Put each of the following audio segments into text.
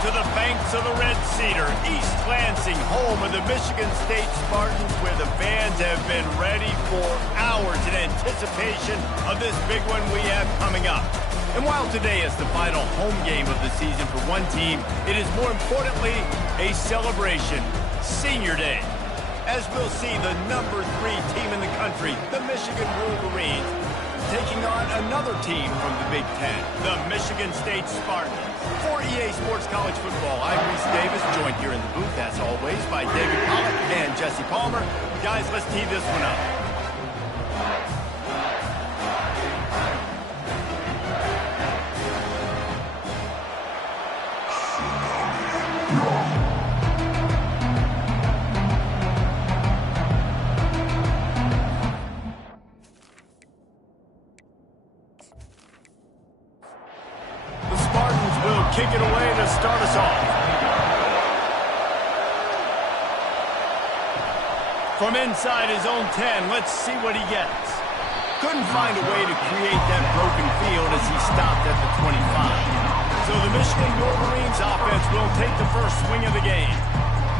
to the banks of the Red Cedar, East Lansing, home of the Michigan State Spartans, where the fans have been ready for hours in anticipation of this big one we have coming up. And while today is the final home game of the season for one team, it is more importantly a celebration, Senior Day. As we'll see the number 3 team in the country, the Michigan Wolverines, taking on another team from the Big Ten, the Michigan State Spartans. For EA Sports College Football, I'm Reese Davis, joined here in the booth, as always, by David Pollack and Jesse Palmer. Guys, let's tee this one up. Kick it away to start us off. From inside his own 10, let's see what he gets. Couldn't find a way to create that broken field as he stopped at the 25. So the Michigan Wolverines offense will take the first swing of the game.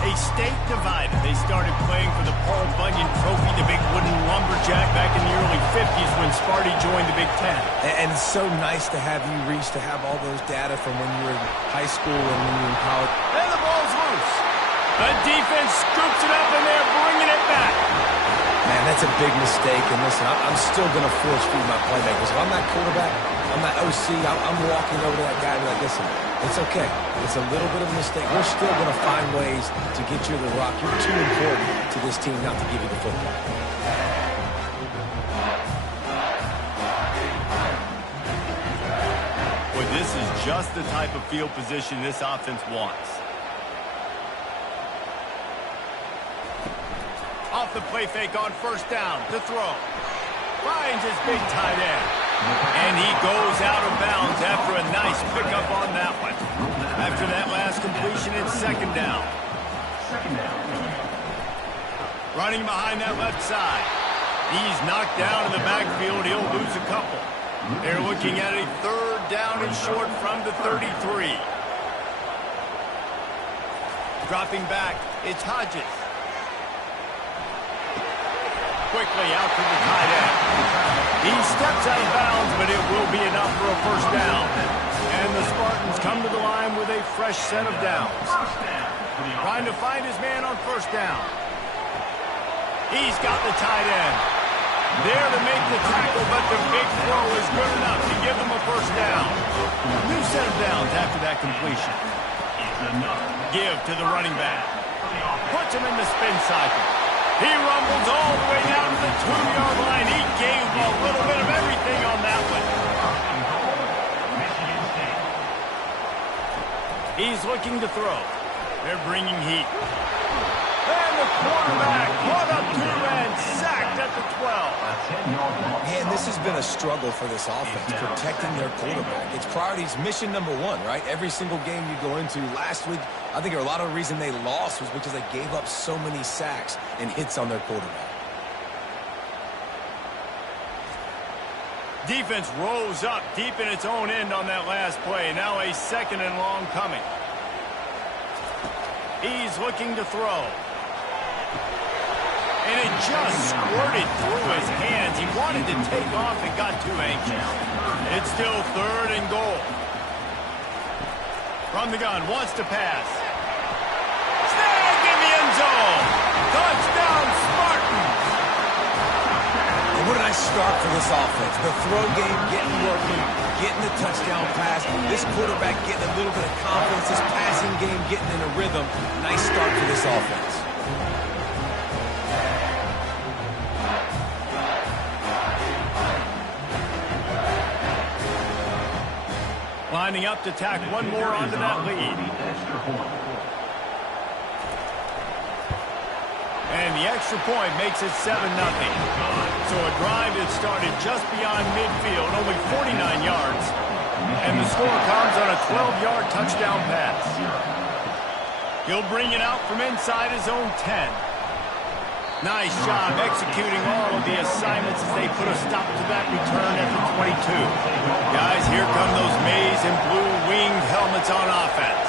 A state divided. They started playing for the Paul Bunyan Trophy, the big wooden lumberjack, back in the early 50s when Sparty joined the Big Ten. And it's so nice to have you, Reese, to have all those data from when you were in high school and when you were in college. And the ball's loose. The defense scoops it up, and they're bringing it back. Man, that's a big mistake. And listen, I'm still going to force feed my playmakers. If I'm that quarterback, I'm that OC, I'm walking over to that guy and be like, listen, it's okay. It's a little bit of a mistake. We're still going to find ways to get you the rock. You're too important to this team not to give you the football. Well, this is just the type of field position this offense wants. Off the play fake on first down to throw. Finds his big tight end. And he goes out of bounds after a nice pickup on that one. After that last completion, it's second down. Running behind that left side. He's knocked down in the backfield. He'll lose a couple. They're looking at a third down and short from the 33. Dropping back, it's Hodges. Quickly out to the tight end. He steps out of bounds, but it will be enough for a first down. And the Spartans come to the line with a fresh set of downs. Trying to find his man on first down. He's got the tight end. There to make the tackle, but the big throw is good enough to give them a first down. New set of downs after that completion. Give to the running back. Puts him in the spin cycle. He rumbles all the way down to the 2-yard line. He gave a little bit of everything on that one. He's looking to throw. They're bringing heat. And the quarterback brought up to and sacked at the 12. Man, this has been a struggle for this offense, protecting their quarterback. It's priorities, mission number 1, right? Every single game you go into. Last week, I think a lot of the reason they lost was because they gave up so many sacks and hits on their quarterback. Defense rose up deep in its own end on that last play. Now a second and long coming. He's looking to throw. And it just squirted through his hands. He wanted to take off and got too anxious. It's still third and goal. From the gun, wants to pass. Snagged in the end zone. Touchdown, Spartans. And what did I start for this offense? The throw game getting working, getting the touchdown pass. This quarterback getting a little bit of confidence. This passing game getting in a rhythm. Nice start for this offense. Lining up to tack one more onto that lead. And the extra point makes it 7-0. So a drive that started just beyond midfield, only 49 yards. And the score comes on a 12-yard touchdown pass. He'll bring it out from inside his own 10. Nice job executing all of the assignments as they put a stop to that return at the 22. Guys, here come those maize and blue winged helmets on offense.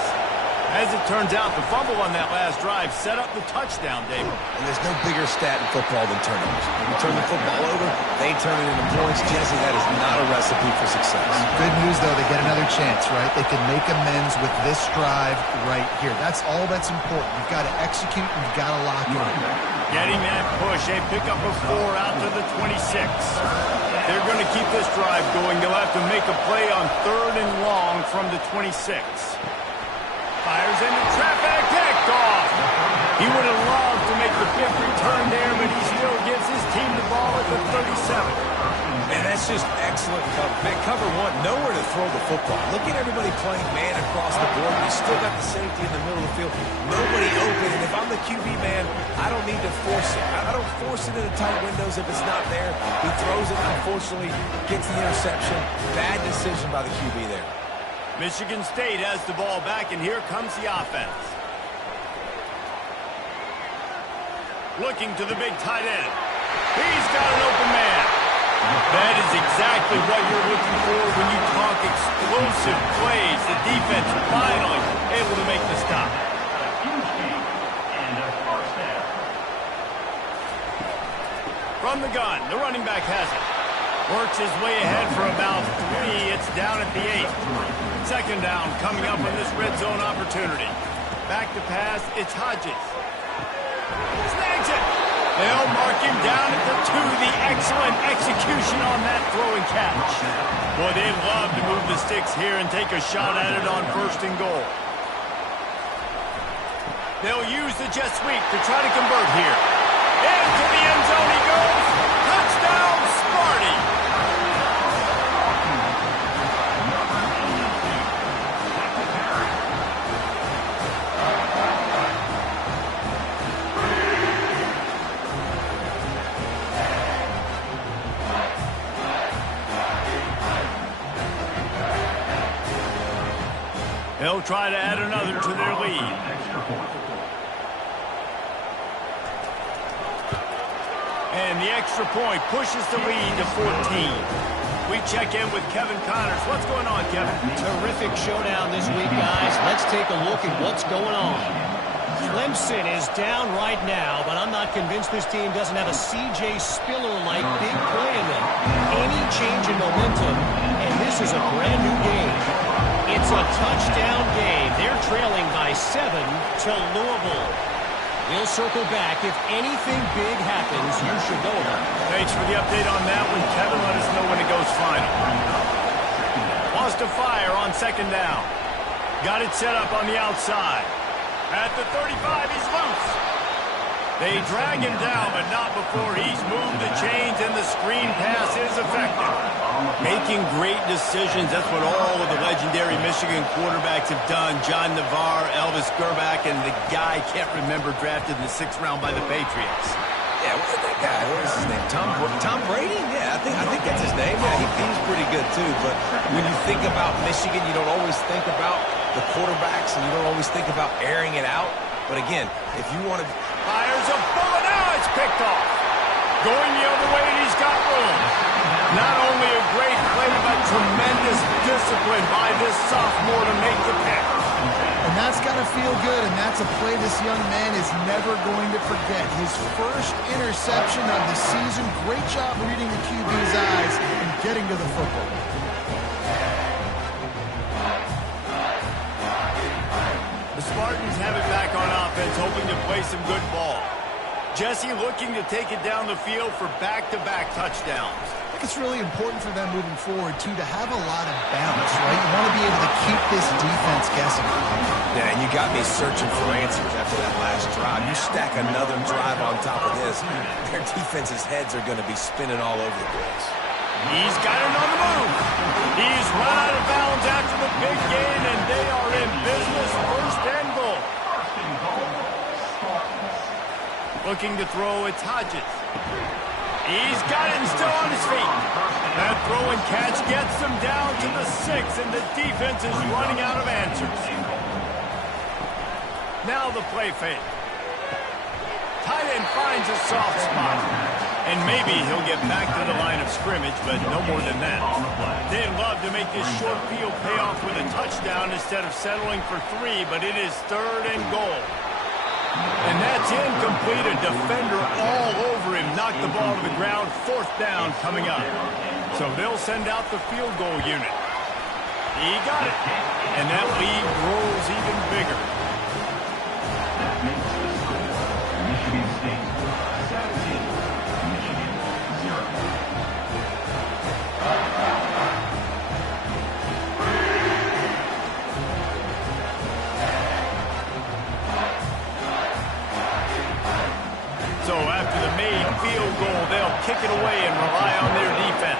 As it turns out, the fumble on that last drive set up the touchdown, David. And there's no bigger stat in football than turnovers. When you turn the football over, they turn it into points. Jesse, that is not a recipe for success. Good news, though, they get another chance, right? They can make amends with this drive right here. That's all that's important. You've got to execute, and you've got to lock in. Getting that push, a pickup of 4 out to the 26. They're going to keep this drive going. They'll have to make a play on 3rd and long from the 26. Fires into traffic, picked off. He would have loved to make the big return there, but he still gives his team the ball at the 37. Man, that's just excellent cover. Man, cover 1, nowhere to throw the football. Look at everybody playing man across the board. You still got the safety in the middle of the field. Nobody open, and if I'm the QB man, I don't need to force it. I don't force it into tight windows if it's not there. He throws it, unfortunately, gets the interception. Bad decision by the QB there. Michigan State has the ball back, and here comes the offense. Looking to the big tight end. He's got an open man. That is exactly what you're looking for when you talk explosive plays. The defense finally able to make the stop. From the gun, the running back has it. Works his way ahead for about 3. It's down at the 8. 2nd down coming up on this red zone opportunity. Back to pass, it's Hodges. Snags it. They'll mark him down at the 2. The excellent execution on that throwing catch. Boy, they'd love to move the sticks here and take a shot at it on 1st and goal. They'll use the jet sweep to try to convert here. Into the end zone he goes. Touchdown, Sparty. They'll try to add another to their lead. And the extra point pushes the lead to 14. We check in with Kevin Connors. What's going on, Kevin? Terrific showdown this week, guys. Let's take a look at what's going on. Clemson is down right now, but I'm not convinced this team doesn't have a C.J. Spiller-like big play in them. Any change in momentum, and this is a brand-new game. It's a touchdown game. They're trailing by 7 to Louisville. We'll circle back. If anything big happens, you should know about it. Thanks for the update on that one, Kevin. Let us know when it goes final. Wants to fire on 2nd down. Got it set up on the outside. At the 35, he's loose. They drag him down, but not before he's moved the chains, and the screen pass is effective. Making great decisions. That's what all of the legendary Michigan quarterbacks have done. John Navarre, Elvis Gerbach, and the guy, can't remember, drafted in the 6th round by the Patriots. Yeah, what's that guy? What is his name? Tom Brady? Yeah, I think that's his name. Yeah, he's pretty good, too. But when you think about Michigan, you don't always think about the quarterbacks, and you don't always think about airing it out. But again, if you want to... Fires a bullet. Now it's picked off. Going the other way, and he's got room. Not only a great play, but tremendous discipline by this sophomore to make the pick. And that's got to feel good, and that's a play this young man is never going to forget. His first interception of the season. Great job reading the QB's eyes and getting to the football. The Spartans have it back on offense, hoping to play some good ball. Jesse looking to take it down the field for back-to-back touchdowns. I think it's really important for them moving forward, too, to have a lot of balance, right? You want to be able to keep this defense guessing. Yeah, and you got me searching for answers after that last drive. You stack another drive on top of this, their defense's heads are going to be spinning all over the place. He's got it on the move. He's run out of bounds after the big gain, and they are in business. 1st and goal. Looking to throw, it's Hodges. He's got it and still on his feet. That throw and catch gets them down to the 6, and the defense is running out of answers. Now the play fake. Tight end finds a soft spot. And maybe he'll get back to the line of scrimmage, but no more than that. They'd love to make this short field pay off with a touchdown instead of settling for 3, but it is 3rd and goal. And that's incomplete. A defender all over him. Knocked the ball to the ground. 4th down coming up. So they'll send out the field goal unit. He got it. And that lead grows even bigger. Michigan State 17, Michigan 0. So after the made field goal, they'll kick it away and rely on their defense.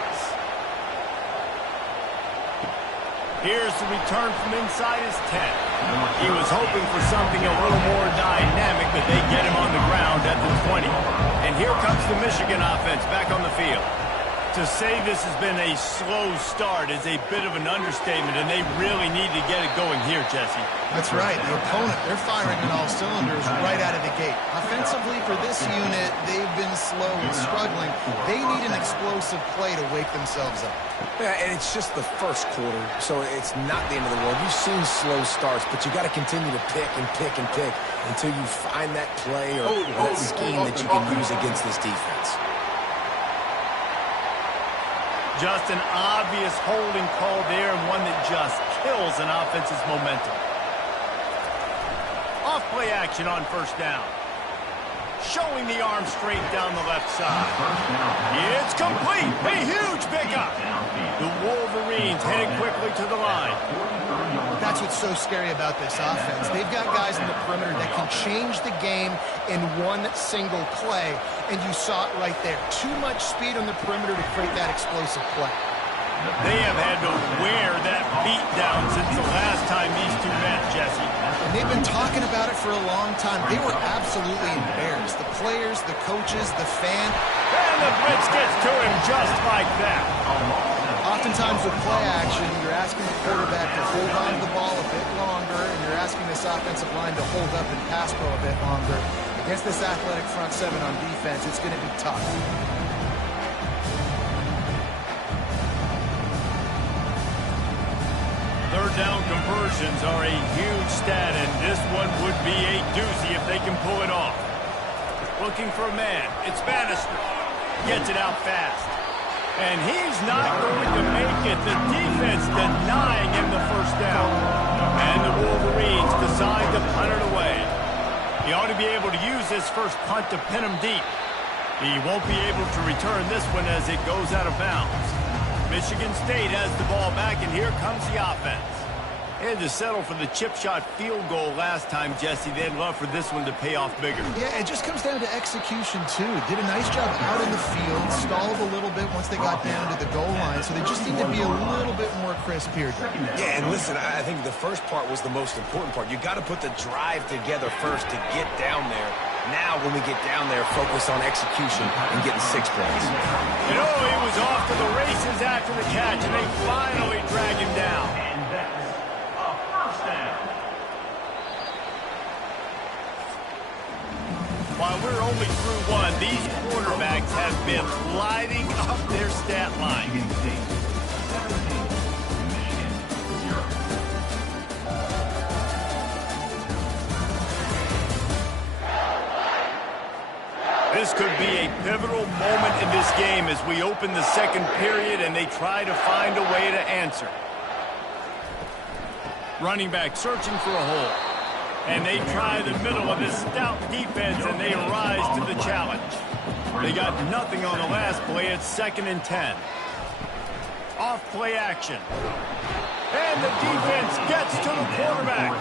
Here's the return from inside his 10. He was hoping for something a little more dynamic, but they get him on the ground at the 20. And here comes the Michigan offense back on the field. To say this has been a slow start is a bit of an understatement, and they really need to get it going here, Jesse. That's right. The opponent, they're firing on all cylinders right out of the gate. Offensively, for this unit, they've been slow and struggling. They need an explosive play to wake themselves up. Yeah, and it's just the first quarter, so it's not the end of the world. You've seen slow starts, but you got to continue to pick and pick and pick until you find that play or that scheme that you can use against this defense. Just an obvious holding call there, and one that just kills an offense's momentum. Off play action on 1st down. Showing the arm straight down the left side. It's complete. A huge pickup. The Wolverines heading quickly to the line. That's what's so scary about this offense. They've got guys in the perimeter that can change the game in one single play, and you saw it right there. Too much speed on the perimeter to create that explosive play. They have had to wear that beat down since the last time these two met, Jesse. And they've been talking about it for a long time. They were absolutely embarrassed. The players, the coaches, the fan. And the blitz gets to him just like that. Oftentimes with play action, you're asking the quarterback to hold on to the ball a bit longer, and you're asking this offensive line to hold up and pass pro a bit longer. Against this athletic front 7 on defense, it's going to be tough. Third down conversions are a huge stat, and this one would be a doozy if they can pull it off. Looking for a man. It's Bannister. Gets it out fast. And he's not going to make it. The defense denying him the 1st down. And the Wolverines decide to punt it away. He ought to be able to use his first punt to pin him deep. He won't be able to return this one as it goes out of bounds. Michigan State has the ball back, and here comes the offense. They had to settle for the chip shot field goal last time, Jesse. They'd love for this one to pay off bigger. Yeah, it just comes down to execution, too. Did a nice job out in the field, stalled a little bit once they got down to the goal line, so they just need to be a little bit more crisp here. Yeah, and listen, I think the first part was the most important part. You got to put the drive together first to get down there. Now, when we get down there, focus on execution and getting 6 points. You know, he was off to the races after the catch, and they finally drag him down. And that's a 1st down. While we're only through one, these quarterbacks have been lighting up their stat line. Michigan State 17, Michigan 0. This could be a pivotal moment in this game as we open the 2nd period and they try to find a way to answer. Running back searching for a hole. And they try the middle of this stout defense and they rise to the challenge. They got nothing on the last play. It's 2nd and 10. Off play action. And the defense gets to the quarterback.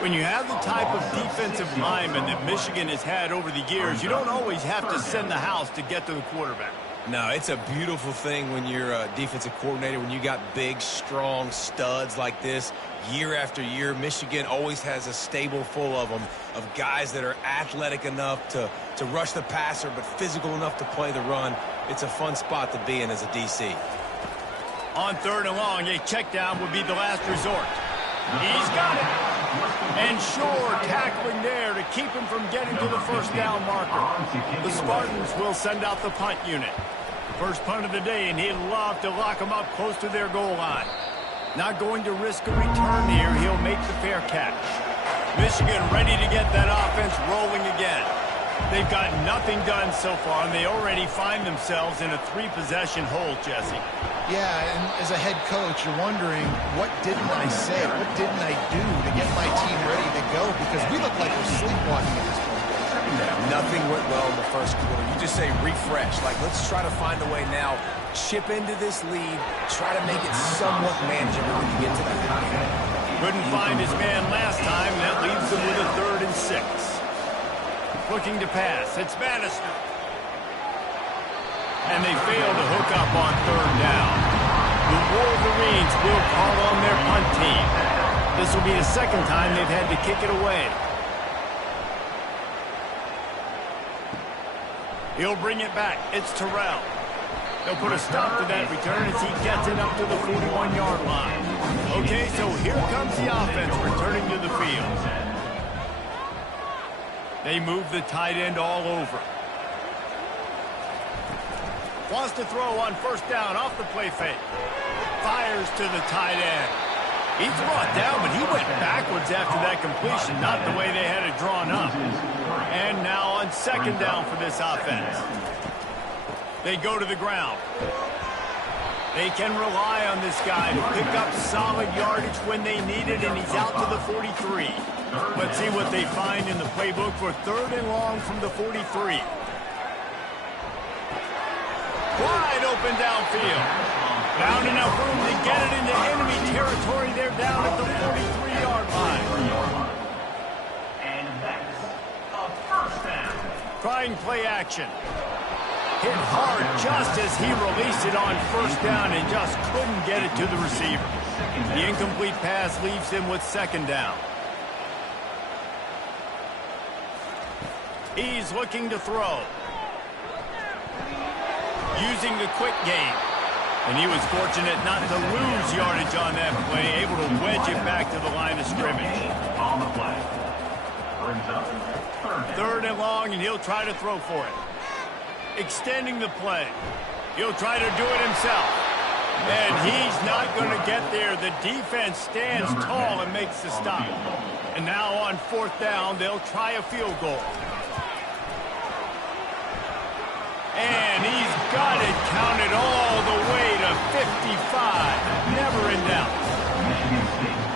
When you have the type of defensive lineman that Michigan has had over the years, you don't always have to send the house to get to the quarterback. No, it's a beautiful thing when you're a defensive coordinator, when you got big, strong studs like this. Year after year, Michigan always has a stable full of them, of guys that are athletic enough to rush the passer, but physical enough to play the run. It's a fun spot to be in as a DC. On 3rd and long, a check down would be the last resort. He's got it. And sure, tackling there to keep him from getting to the first down marker. The Spartans will send out the punt unit. First punt of the day, and he'd love to lock them up close to their goal line. Not going to risk a return here. He'll make the fair catch. Michigan ready to get that offense rolling again. They've got nothing done so far, and they already find themselves in a 3-possession hole, Jesse. Yeah, and as a head coach, you're wondering, what didn't I say? What didn't I do to get my team ready to go? Because we look like we're sleepwalking at this point. Yeah, nothing went well in the first quarter. You just say refresh. Like, let's try to find a way now. Chip into this lead. Try to make it somewhat manageable when you get to that high. Couldn't find his man last time. That leaves them with a 3rd and 6. Looking to pass. It's Madison. And they fail to hook up on 3rd down. The Wolverines will call on their punt team. This will be the 2nd time they've had to kick it away. He'll bring it back. It's Terrell. They'll put a stop to that return as he gets it up to the 41-yard line. Okay, so here comes the offense returning to the field. They move the tight end all over. Wants to throw on 1st down off the play fake. Fires to the tight end. He's brought down, but he went backwards after that completion, not the way they had it drawn up. And now on 2nd down for this offense. They go to the ground. They can rely on this guy to pick up solid yardage when they need it, and he's out to the 43. Let's see what they find in the playbook for 3rd and long from the 43. Wide open downfield. Found enough room to get it into enemy territory. They're down at the 43-yard line. And that's a 1st down. Trying play action. Hit hard just as he released it on 1st down and just couldn't get it to the receiver. The incomplete pass leaves him with 2nd down. He's looking to throw. Using the quick game. And he was fortunate not to lose yardage on that play, able to wedge it back to the line of scrimmage. On the play. Brings up 3rd and long, and he'll try to throw for it. Extending the play. He'll try to do it himself. And he's not going to get there. The defense stands tall and makes the stop. And now on 4th down, they'll try a field goal. And he's got it counted all the way to 55. Never in doubt.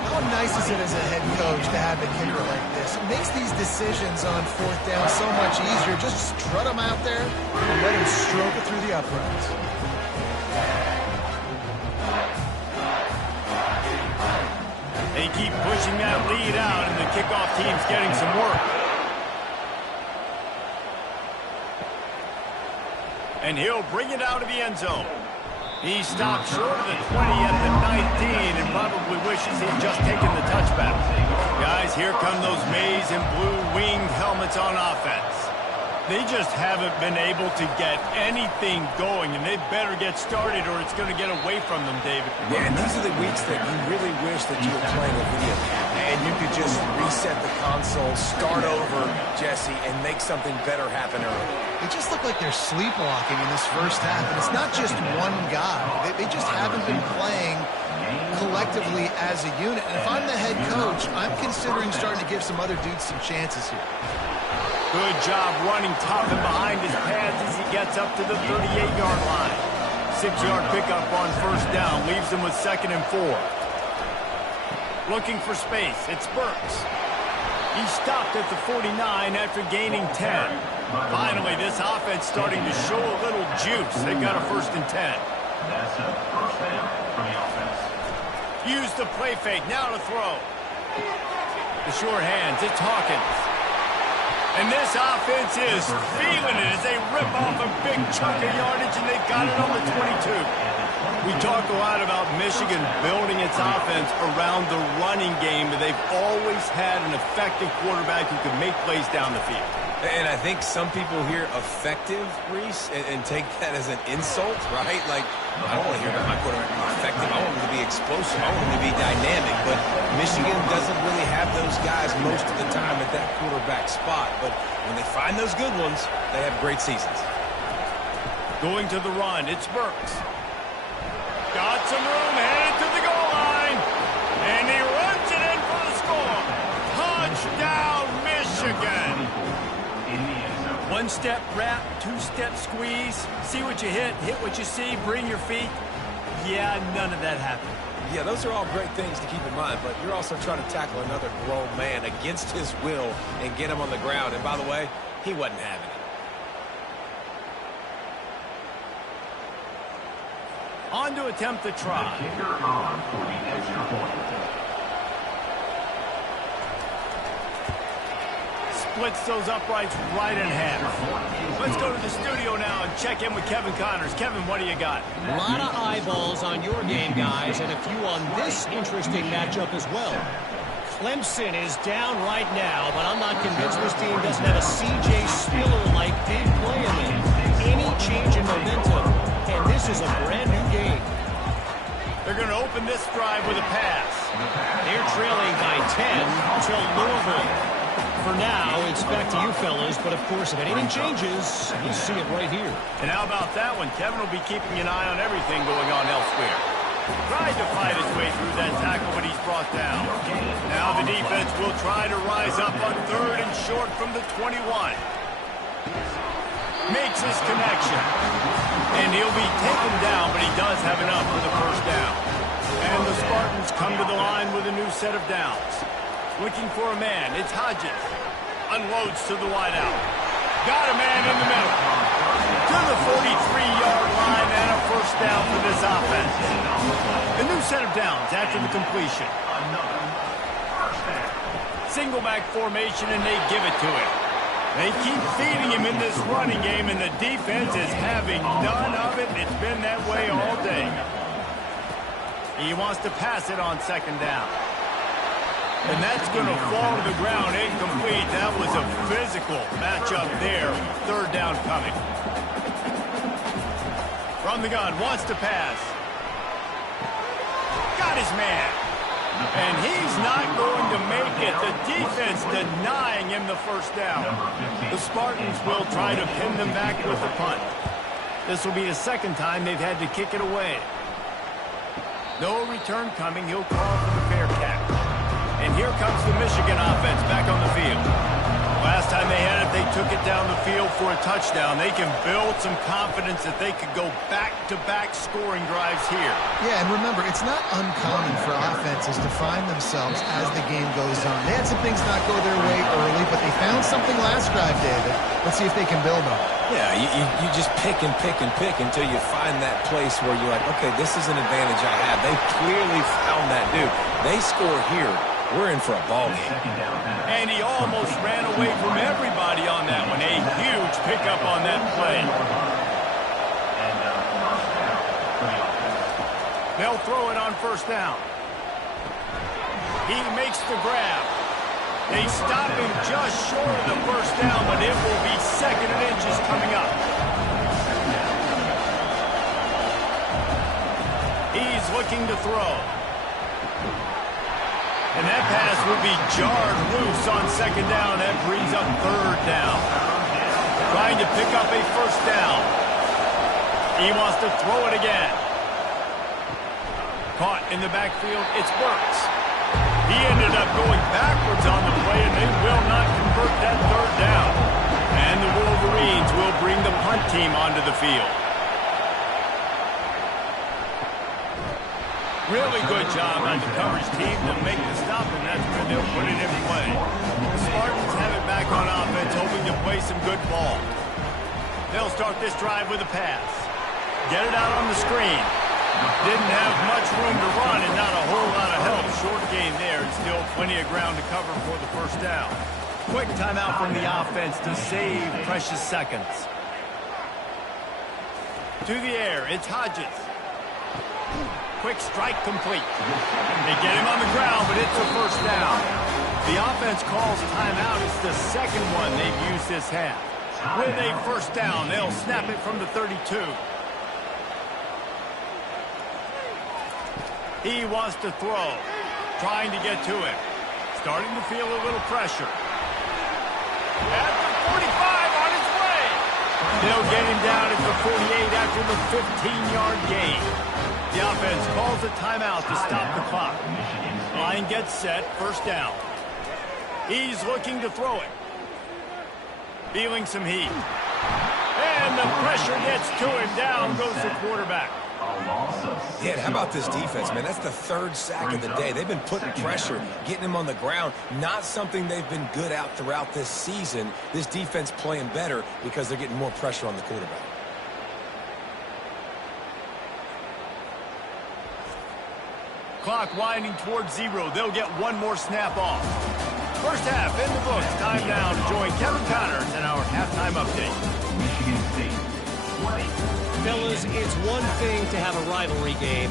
How nice is it as a head coach to have a kicker like this? It makes these decisions on 4th down so much easier. Just strut him out there and let him stroke it through the uprights. They keep pushing that lead out, and the kickoff team's getting some work. And he'll bring it out of the end zone. He stopped short of the 20 at the 19 and probably wishes he'd just taken the touchback. Guys, here come those maize and blue winged helmets on offense. They just haven't been able to get anything going, and they better get started or it's going to get away from them, David. Yeah, and these are the weeks that you really wish that you were playing a video game. And you could just reset the console, start over, Jesse, and make something better happen early. They just look like they're sleepwalking in this 1st half, and it's not just one guy. They just haven't been playing collectively as a unit. And if I'm the head coach, I'm considering starting to give some other dudes some chances here. Good job running top and behind his pads as he gets up to the 38-yard line. 6-yard pickup on 1st down leaves him with 2nd and 4. Looking for space. It's Burks. He stopped at the 49 after gaining 10. Finally, this offense starting to show a little juice. They've got a 1st and 10. That's a 1st down for the offense. Use the play fake. Now to throw. The short hands. It's Hawkins. And this offense is feeling it as they rip off a big chunk of yardage, and they've got it on the 22. We talk a lot about Michigan building its offense around the running game, but they've always had an effective quarterback who can make plays down the field. And I think some people hear effective, Reese, and take that as an insult, right? Like, I don't want to hear about my quarterback being effective. I want him to be explosive. I want him to be dynamic. But Michigan doesn't really have those guys most of the time at that quarterback spot. But when they find those good ones, they have great seasons. Going to the run, it's Burks. Got some room, headed to the goal line. And he runs it in for the score. Touchdown, Michigan. One-step wrap, two-step squeeze. See what you hit what you see, bring your feet. Yeah, none of that happened. Yeah, those are all great things to keep in mind, but you're also trying to tackle another grown man against his will and get him on the ground. And by the way, he wasn't having it. On to attempt the try. Kicker on for the extra point. Splits those uprights right in half. Let's go to the studio now and check in with Kevin Connors. Kevin, what do you got? A lot of eyeballs on your game, guys, and a few on this interesting matchup as well. Clemson is down right now, but I'm not convinced this team doesn't have a C.J. Spiller-like big play in it. Any change in momentum, and this is a brand new game. They're going to open this drive with a pass. They're trailing by 10 to Louisville. For now, it's back to you fellas, but of course, if anything changes, you'll see it right here. And how about that one? Kevin will be keeping an eye on everything going on elsewhere. Tried to fight his way through that tackle, but he's brought down. Now the defense will try to rise up on 3rd and short from the 21. Makes his connection. And he'll be taken down, but he does have enough for the first down. And the Spartans come to the line with a new set of downs. Looking for a man. It's Hodges. Unloads to the wideout. Got a man in the middle. To the 43-yard line and a first down for this offense. A new set of downs after the completion. Single back formation, and they give it to him. They keep feeding him in this running game, and the defense is having none of it. It's been that way all day. He wants to pass it on 2nd down. And that's going to fall to the ground incomplete. That was a physical matchup there. 3rd down coming. From the gun, wants to pass. Got his man. And he's not going to make it. The defense denying him the first down. The Spartans will try to pin them back with the punt. This will be the 2nd time they've had to kick it away. No return coming. He'll call for the fair catch. And here comes the Michigan offense back on the field. Last time they had it, they took it down the field for a touchdown. They can build some confidence that they could go back-to-back scoring drives here. Yeah, and remember, it's not uncommon for offenses to find themselves as the game goes on. They had some things not go their way early, but they found something last drive, David. Let's see if they can build on it. Yeah, you just pick and pick and pick until you find that place where you're like, okay, this is an advantage I have. They clearly found that, dude. They score here. We're in for a ball game. And he almost ran away from everybody on that one. A huge pickup on that play. They'll throw it on 1st down. He makes the grab. They stop him just short of the 1st down, but it will be 2nd and inches coming up. He's looking to throw. And that pass will be jarred loose on 2nd down. That brings up 3rd down. Trying to pick up a 1st down. He wants to throw it again. Caught in the backfield, it's Burks. He ended up going backwards on the play, and they will not convert that 3rd down. And the Wolverines will bring the punt team onto the field. Really good job on the coverage team to make the stop, and that's where they'll put it in play. The Spartans have it back on offense, hoping to play some good ball. They'll start this drive with a pass. Get it out on the screen. Didn't have much room to run and not a whole lot of help. Short gain there, and still plenty of ground to cover for the 1st down. Quick timeout from the offense to save precious seconds. To the air, it's Hodges. Quick strike complete. They get him on the ground, but it's a 1st down. The offense calls timeout. It's the second one they've used this half. With a first down, they'll snap it from the 32. He wants to throw, trying to get to him. Starting to feel a little pressure. At the 45, on his way. They'll get him down at the 48 after the 15-yard gain. The offense calls a timeout to stop the clock. Line gets set, first down. He's looking to throw it. Feeling some heat. And the pressure gets to him. Down goes the quarterback. Yeah, how about this defense, man? That's the third sack of the day. They've been putting pressure, getting him on the ground. Not something they've been good at throughout this season. This defense playing better because they're getting more pressure on the quarterback. Clock winding towards 0. They'll get one more snap off. First half in the books. Time now to join Kevin Connors in our halftime update. Michigan State 20. Fellas, it's one thing to have a rivalry game,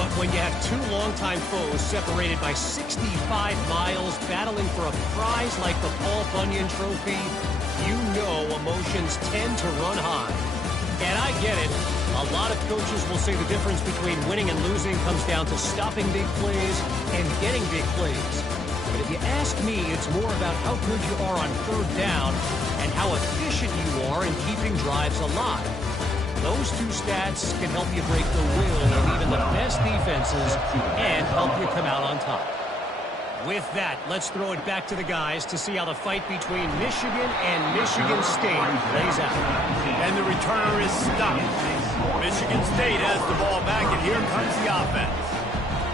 but when you have two longtime foes separated by 65 miles battling for a prize like the Paul Bunyan Trophy, you know emotions tend to run high. And I get it. A lot of coaches will say the difference between winning and losing comes down to stopping big plays and getting big plays. But if you ask me, it's more about how good you are on third down and how efficient you are in keeping drives alive. Those two stats can help you break the will of even the best defenses and help you come out on top. With that, let's throw it back to the guys to see how the fight between Michigan and Michigan State plays out. And the returner is stopped. Michigan State has the ball back, and here comes the offense.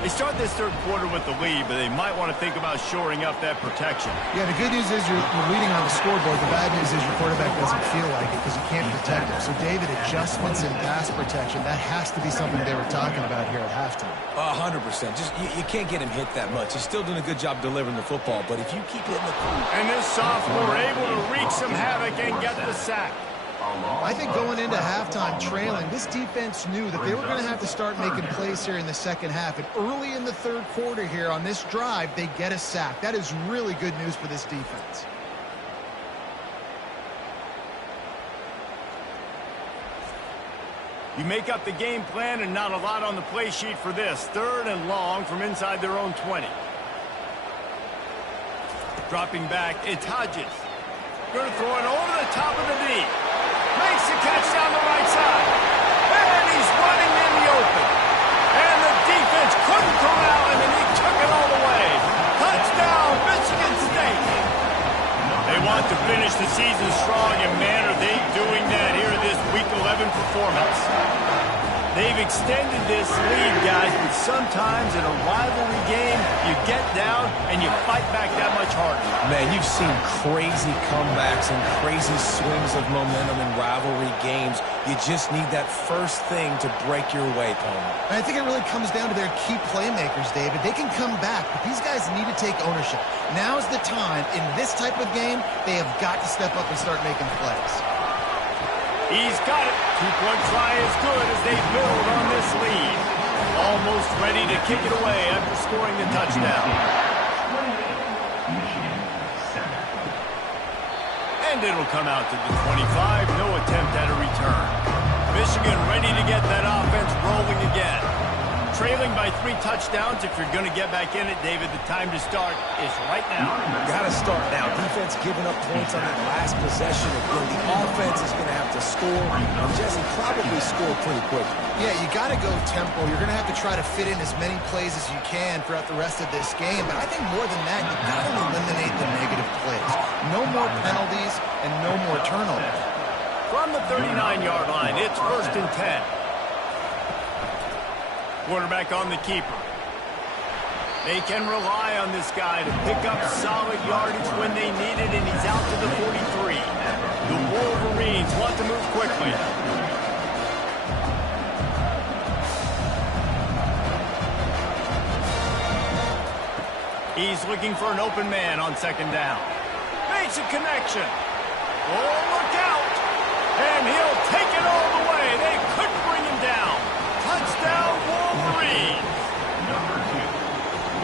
They start this third quarter with the lead, but they might want to think about shoring up that protection. Yeah, the good news is you're leading on the scoreboard. The bad news is your quarterback doesn't feel like it because you can't protect him. So, David, adjustments in pass protection, that has to be something they were talking about here at halftime. 100%. Just you can't get him hit that much. He's still doing a good job delivering the football, but if you keep hitting the quarterback. And this sophomore able to wreak some havoc and get the sack. I think going into halftime trailing, this defense knew that they were going to have to start making plays here in the second half. And early in the third quarter here on this drive, they get a sack. That is really good news for this defense. You make up the game plan and not a lot on the play sheet for this. Third and long from inside their own 20. Dropping back, it's Hodges. Going to throw it over the top of the knee. Makes the catch down the right side. And he's running in the open. And the defense couldn't corral him, and he took it all the way. Touchdown, Michigan State. They want to finish the season strong, and man, are they doing that here in this Week 11 performance. They've extended this lead, guys, but sometimes in a rivalry game, you get down and you fight back that much harder. Man, you've seen crazy comebacks and crazy swings of momentum in rivalry games. You just need that first thing to break your way, Palmer. And I think it really comes down to their key playmakers, David. They can come back, but these guys need to take ownership. Now's the time. In this type of game, they have got to step up and start making plays. He's got it. Two-point try is good as they build on this lead. Almost ready to kick it away after scoring the touchdown. And it'll come out to the 25. No attempt at a return. Michigan ready to get that offense rolling again. Trailing by 3 touchdowns. If you're going to get back in it, David, the time to start is right now. Got to start now. Defense giving up points on that last possession. Again, the offense is going to have to score. And Jesse probably scored pretty quickly. Yeah, you got to go tempo. You're going to have to try to fit in as many plays as you can throughout the rest of this game. But I think more than that, you've got to eliminate the negative plays. No more penalties and no more turnovers. From the 39-yard line, it's 1st and 10. Quarterback on the keeper. They can rely on this guy to pick up solid yardage when they need it, and he's out to the 43. The Wolverines want to move quickly. He's looking for an open man on 2nd down. Makes a connection. Oh, look out! And he'll take it all the way. They couldn't bring him down. Touchdown, Wolverines.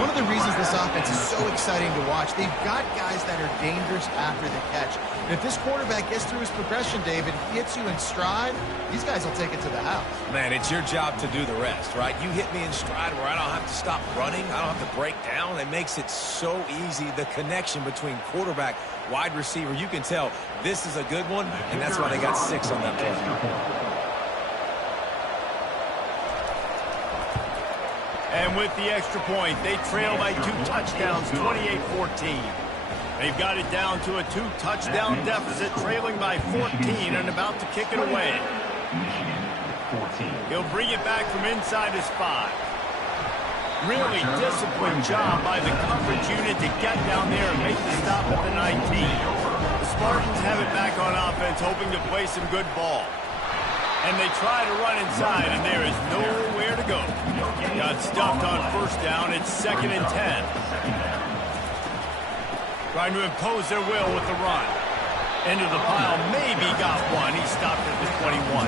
One of the reasons this offense is so exciting to watch, they've got guys that are dangerous after the catch. And if this quarterback gets through his progression, David, hits you in stride, these guys will take it to the house. Man, it's your job to do the rest, right? You hit me in stride where I don't have to stop running. I don't have to break down. It makes it so easy. The connection between quarterback, wide receiver, you can tell this is a good one, and that's why they got 6 on that play. And with the extra point, they trail by 2 touchdowns, 28-14. They've got it down to a 2-touchdown deficit, trailing by 14 and about to kick it away. He'll bring it back from inside his 5. Really disciplined job by the coverage unit to get down there and make the stop at the 19. The Spartans have it back on offense, hoping to play some good ball. And they try to run inside, and there is nowhere to go. Got stuffed on first down. It's 2nd and 10. Trying to impose their will with the run. Into the pile, maybe got one. He stopped at the 21.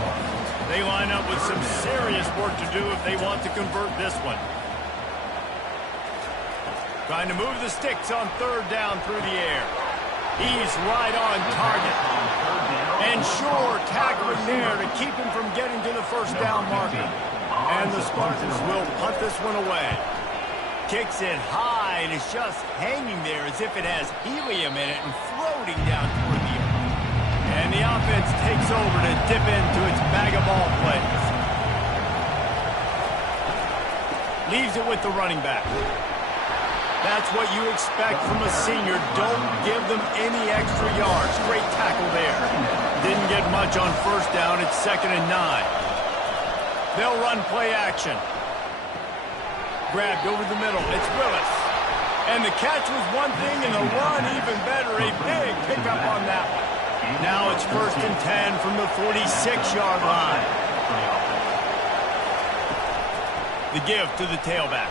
They line up with some serious work to do if they want to convert this one. Trying to move the sticks on 3rd down through the air. He's right on target. And sure, tackling there to keep him from getting to the first down marker. And the Spartans will punt this one away. Kicks it high, and it's just hanging there as if it has helium in it and floating down toward the earth. And the offense takes over to dip into its bag of ball plays. Leaves it with the running back. That's what you expect from a senior. Don't give them any extra yards. Great tackle there. Didn't get much on first down. It's 2nd and 9. They'll run play action. Grabbed over the middle. It's Willis. And the catch was one thing, and the run even better. A big pickup on that one. Now it's 1st and 10 from the 46-yard line. The give to the tailback.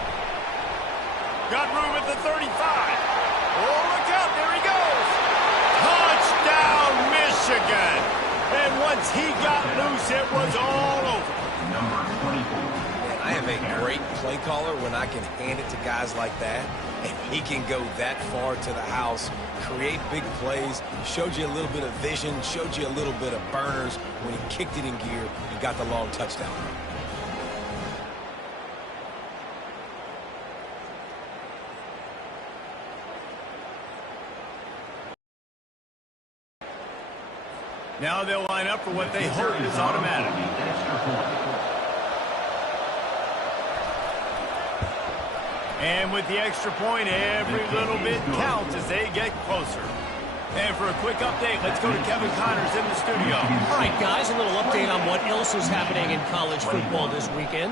Got room at the 35. Oh, look out. There he goes. Touchdown, Michigan. And once he got loose, it was all over. Man, I am a great play caller when I can hand it to guys like that. And he can go that far to the house, create big plays, showed you a little bit of vision, showed you a little bit of burners when he kicked it in gear and got the long touchdown. Now they'll line up for what they hope is automatic. And with the extra point, every little bit counts as they get closer. And for a quick update, let's go to Kevin Connors in the studio. All right, guys, a little update on what else is happening in college football this weekend.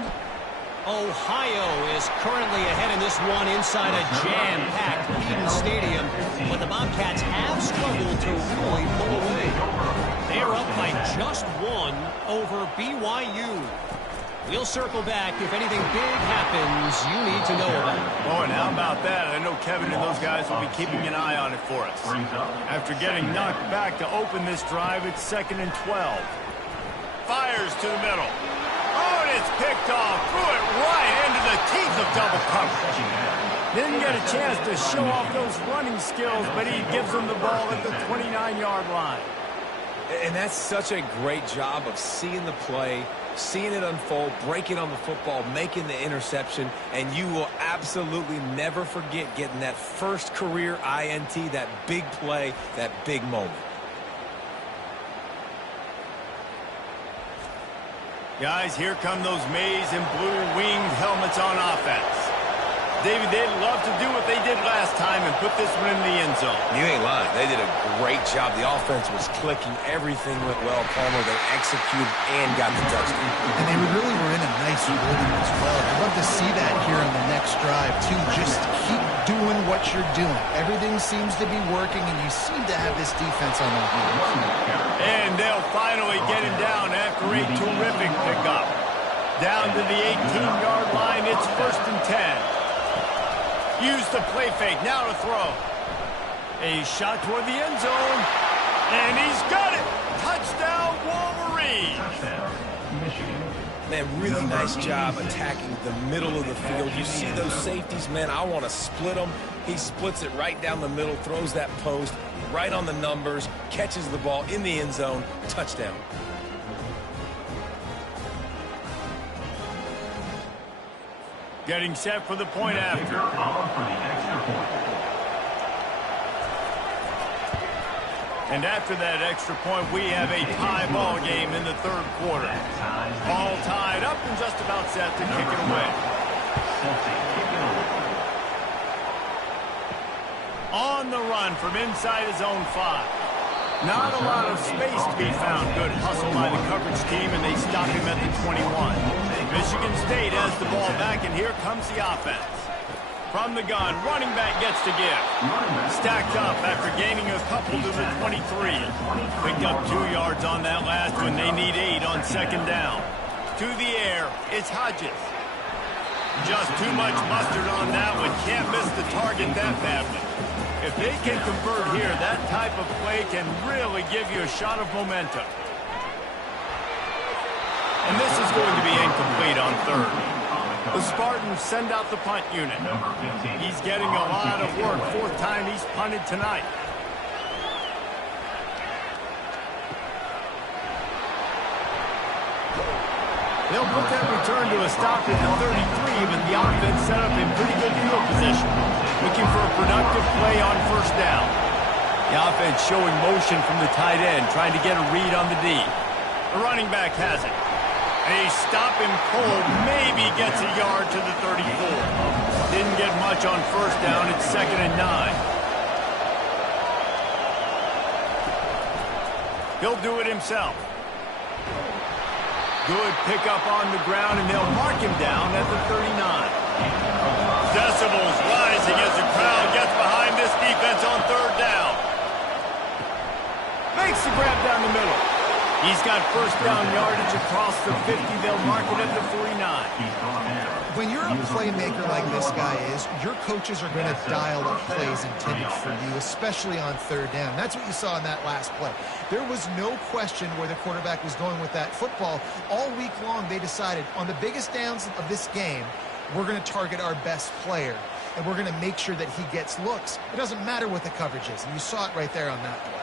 Ohio is currently ahead in this one inside a jam-packed Eden Stadium, but the Bobcats have struggled to really pull away. They are up by just 1 over BYU. We'll circle back if anything big happens you need to know about. Oh, and how about that? I know Kevin and those guys will be keeping an eye on it for us. After getting knocked back to open this drive, it's 2nd and 12. Fires to the middle. Oh, and it's picked off. Threw it right into the teeth of double coverage. Didn't get a chance to show off those running skills, but he gives them the ball at the 29-yard line. And that's such a great job of seeing the play, seeing it unfold, breaking on the football, making the interception, and you will absolutely never forget getting that first career INT, that big play, that big moment. Guys, here come those maize and blue winged helmets on offense. David, they'd love to do what they did last time and put this one in the end zone. You ain't lying. They did a great job. The offense was clicking. Everything went well. Palmer, they executed and got the touchdown. And they really were in a nice rhythm as well. I'd love to see that here on the next drive, too. Just keep doing what you're doing. Everything seems to be working, and you seem to have this defense on their heels. And they'll finally get him down after a terrific pickup. Down to the 18-yard line. It's 1st and 10. Use the play fake, now to throw. A shot toward the end zone, and he's got it! Touchdown, Wolverine! Man, really nice job attacking the middle of the field. You see those safeties, man, I want to split them. He splits it right down the middle, throws that post, right on the numbers, catches the ball in the end zone, touchdown. Getting set for the point after. And after that extra point, we have a tie ball game in the third quarter. All tied up and just about set to kick it away. On the run from inside his own 5. Not a lot of space to be found. Good hustle by the coverage team, and they stop him at the 21. Michigan State has the ball back, and here comes the offense. From the gun, running back gets to give. Stacked up after gaining a couple to the 23. Picked up 2 yards on that last one. They need 8 on second down. To the air, it's Hodges. Just too much mustard on that one. Can't miss the target that badly. If they can convert here, that type of play can really give you a shot of momentum. And this is going to be incomplete on third. The Spartans send out the punt unit. He's getting a lot of work. 4th time he's punted tonight. They'll put that return to a stop at the 33, but the offense set up in pretty good field position. Looking for a productive play on first down. The offense showing motion from the tight end, trying to get a read on the D. The running back has it. They stop him cold, maybe gets a yard to the 34. Didn't get much on first down. It's 2nd and 9. He'll do it himself. Good pickup on the ground, and they'll mark him down at the 39. Decibels rising as the crowd gets behind this defense on third down. Makes the grab down the middle. He's got first down yardage across the 50. They'll mark it at the 49. When you're a playmaker like this guy is, your coaches are going to dial up plays intended for you, especially on third down. That's what you saw in that last play. There was no question where the quarterback was going with that football. All week long, they decided on the biggest downs of this game, we're going to target our best player, and we're going to make sure that he gets looks. It doesn't matter what the coverage is, and you saw it right there on that play.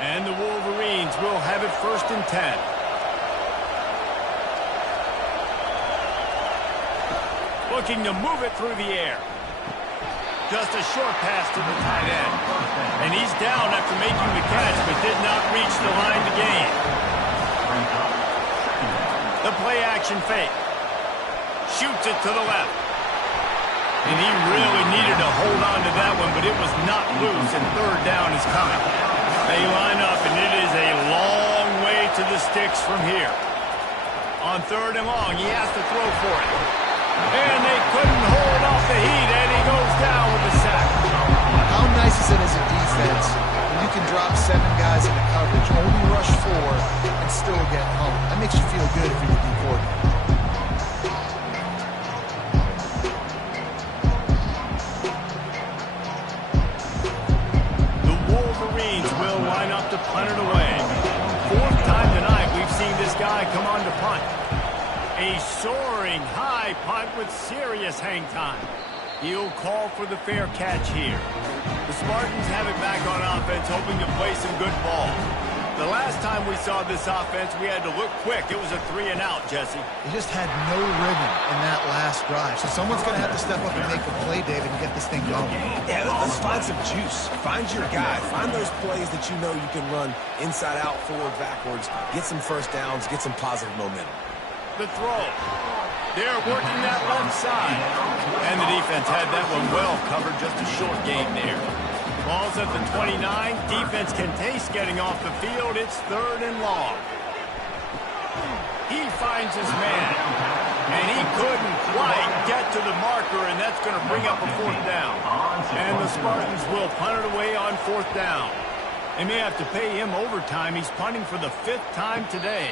And the Wolverines will have it 1st and 10. Looking to move it through the air. Just a short pass to the tight end. And he's down after making the catch, but did not reach the line to gain. The play action fake. Shoots it to the left. And he really needed to hold on to that one, but it was not loose, and third down is coming. They line up, and it is a long way to the sticks from here. On 3rd and long, he has to throw for it. And they couldn't hold off the heat, and he goes down with the sack. How nice is it as a defense when you can drop 7 guys into coverage, only rush 4, and still get home? That makes you feel good if you're the D coordinator. Will line up to punt it away. 4th time tonight we've seen this guy come on to punt. A soaring high punt with serious hang time. He'll call for the fair catch here. The Spartans have it back on offense, hoping to play some good ball. The last time we saw this offense, we had to look quick. It was a 3 and out, Jesse. They just had no rhythm in that last drive. So someone's going to have to step up and make a play, David, and get this thing going. Yeah, let's find some juice. Find your guy. Find those plays that you know you can run inside out, forward, backwards. Get some first downs. Get some positive momentum. The throw. They're working that left side. And the defense had that one well covered. Just a short game there. Ball's at the 29. Defense can taste getting off the field. It's 3rd and long. He finds his man. And he couldn't quite get to the marker, and that's going to bring up a 4th down. And the Spartans will punt it away on 4th down. They may have to pay him overtime. He's punting for the 5th time today.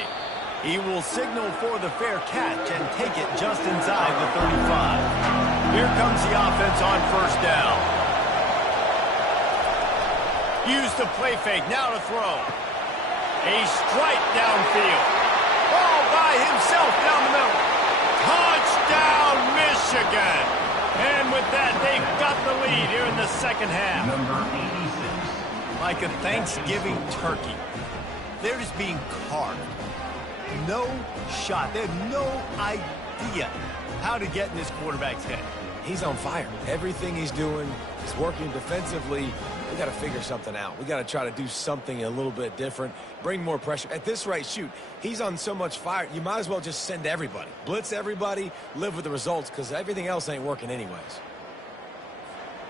He will signal for the fair catch and take it just inside the 35. Here comes the offense on first down. Use the play fake, now to throw. A strike downfield. All by himself down the middle. Touchdown, Michigan. And with that, they've got the lead here in the second half. Number 86. Like a Thanksgiving turkey, they're just being carved. No shot. They have no idea how to get in this quarterback's head. He's on fire. Everything he's doing is working defensively. We got to figure something out. We got to try to do something a little bit different, bring more pressure. At this rate, shoot, he's on so much fire, you might as well just send everybody. Blitz everybody, live with the results, because everything else ain't working anyways.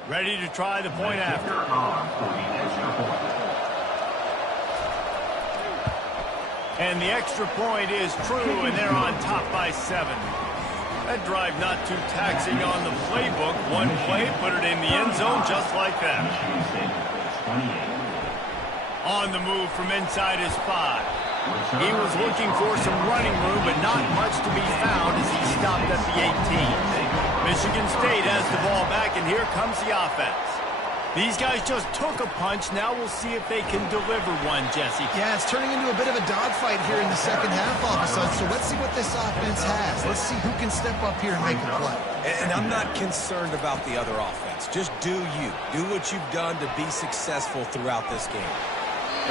Ready to try the point after. For the extra point. And the extra point is true, and they're on top by 7. That drive not too taxing on the playbook. One play, put it in the end zone just like that. Michigan State is 28. On the move from inside his 5. He was looking for some running room, but not much to be found as he stopped at the 18. Michigan State has the ball back, and here comes the offense. These guys just took a punch. Now we'll see if they can deliver one, Jesse. Yeah, it's turning into a bit of a dogfight here in the second half all of a sudden. So let's see what this offense has. Let's see who can step up here and make a play. And I'm not concerned about the other offense. Just do you. Do what you've done to be successful throughout this game.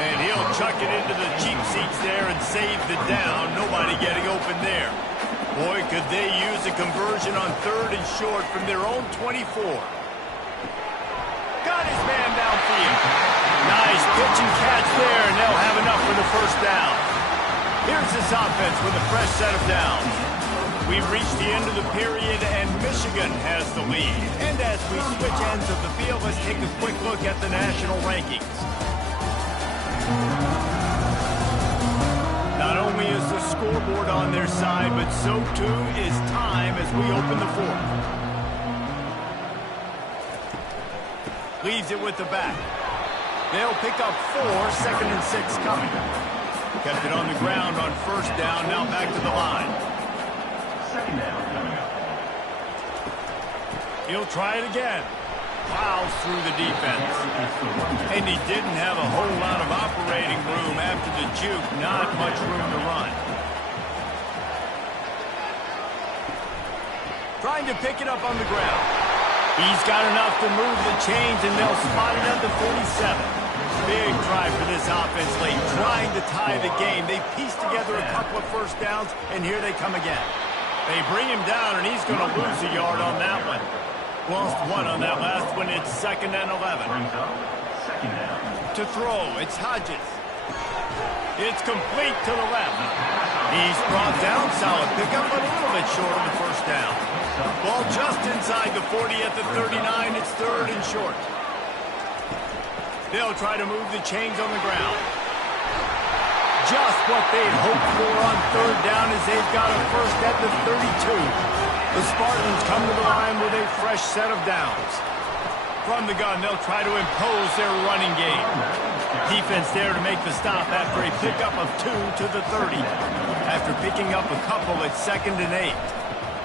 And he'll chuck it into the cheap seats there and save the down. Nobody getting open there. Boy, could they use a conversion on 3rd and short from their own 24. Got his man downfield. Nice pitch and catch there, and they'll have enough for the first down. Here's this offense with a fresh set of downs. We've reached the end of the period, and Michigan has the lead. And as we switch ends of the field, let's take a quick look at the national rankings. Not only is the scoreboard on their side, but so too is time as we open the 4th. Leaves it with the back. They'll pick up 4, 2nd and 6 coming. Kept it on the ground on 1st down, now back to the line. Second down coming up. He'll try it again. Plows through the defense. And he didn't have a whole lot of operating room after the juke. Not much room to run. Trying to pick it up on the ground. He's got enough to move the chains, and they'll spot it at the 47. Big drive for this offense late, trying to tie the game. They piece together a couple of first downs, and here they come again. They bring him down, and he's going to lose a yard on that one. Lost 1 on that last one. It's 2nd and 11. Brings up second down. To throw, it's Hodges. It's complete to the left. He's brought down, solid pickup, but a little bit short of the first down. Ball just inside the 40 at the 39. It's 3rd and short. They'll try to move the chains on the ground. Just what they'd hoped for on 3rd down as they've got a first at the 32. The Spartans come to the line with a fresh set of downs. From the gun, they'll try to impose their running game. Defense there to make the stop after a pickup of 2 to the 30. After picking up a couple, it's 2nd and 8.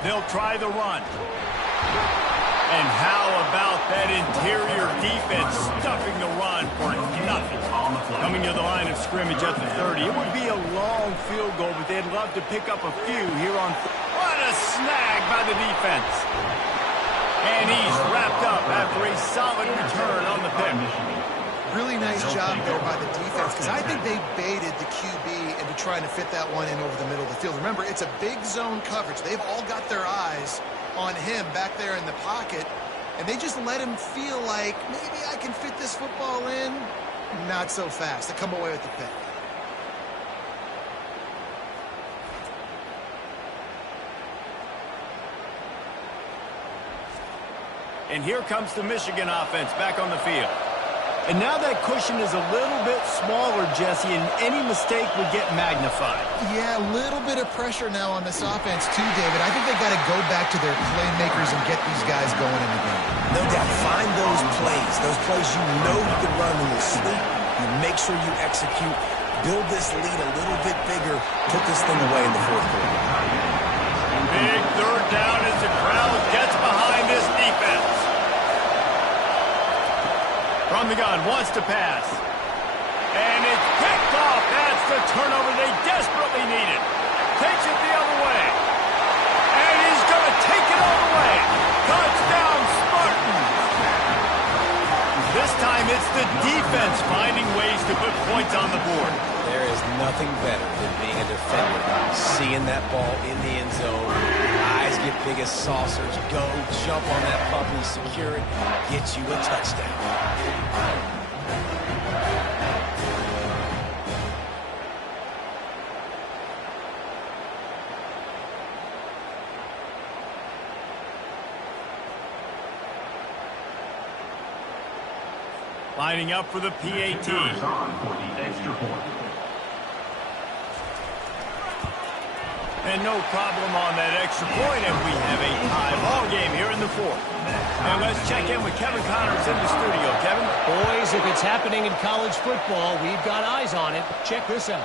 They'll try the run. And how about that interior defense stuffing the run for nothing? Coming to the line of scrimmage at the 30. It would be a long field goal, but they'd love to pick up a few here on... What a snag by the defense. And he's wrapped up after a solid return on the pick. Really nice job there by the defense, because I think they baited the QB into trying to fit that one in over the middle of the field. Remember, it's a big zone coverage. They've all got their eyes on him back there in the pocket, and they just let him feel like, maybe I can fit this football in. Not so fast. They come away with the pick. And here comes the Michigan offense back on the field. And now that cushion is a little bit smaller, Jesse, and any mistake would get magnified. Yeah, a little bit of pressure now on this offense too, David. I think they got to go back to their playmakers and get these guys going in the game. No doubt. Find those plays you know you can run in your sleep. You make sure you execute. Build this lead a little bit bigger. Put this thing away in the 4th quarter. Big 3rd down as the crowd gets behind this defense. From the gun, wants to pass. And it's picked off. That's the turnover they desperately needed. takes it the other way. And he's going to take it all the way. Touchdown, Spartans. This time it's the defense finding ways to put points on the board. There is nothing better than being a defender. Seeing that ball in the end zone. Eyes get big as saucers. Go, jump on that puppy, secure it, get you a touchdown. Lining up for the PAT. On for the extra point. And no problem on that extra point, and we have a tie ball game here in the fourth. And let's check in with Kevin Connors in the studio. Kevin? Boys, if it's happening in college football, we've got eyes on it. Check this out.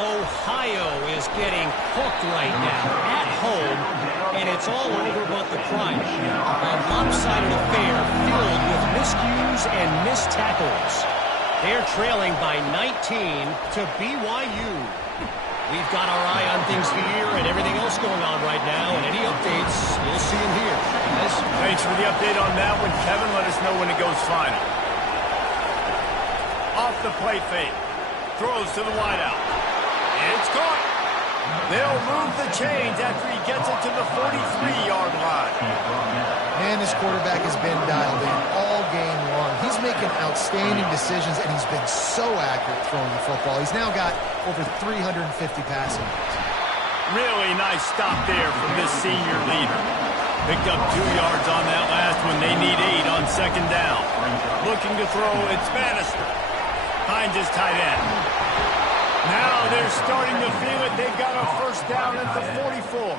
Ohio is getting hooked right now at home, and it's all over but the crime. A lopsided affair filled with miscues and missed tackles. They're trailing by 19 to BYU. We've got our eye on things here and everything else going on right now, and any updates, you'll see them here. Guys? Thanks for the update on that one, Kevin. Let us know when it goes final. Off the play fake. Throws to the wideout. It's caught. They'll move the chains after he gets it to the 43-yard line. Man, this quarterback has been dialed in all game long. He's making outstanding decisions, and he's been so accurate throwing the football. He's now got over 350 passing yards. Really nice stop there from this senior leader. Picked up 2 yards on that last one. They need 8 on second down. Looking to throw, it's Bannister. Finds his tight end. Now they're starting to feel it. They've got a first down at the 44.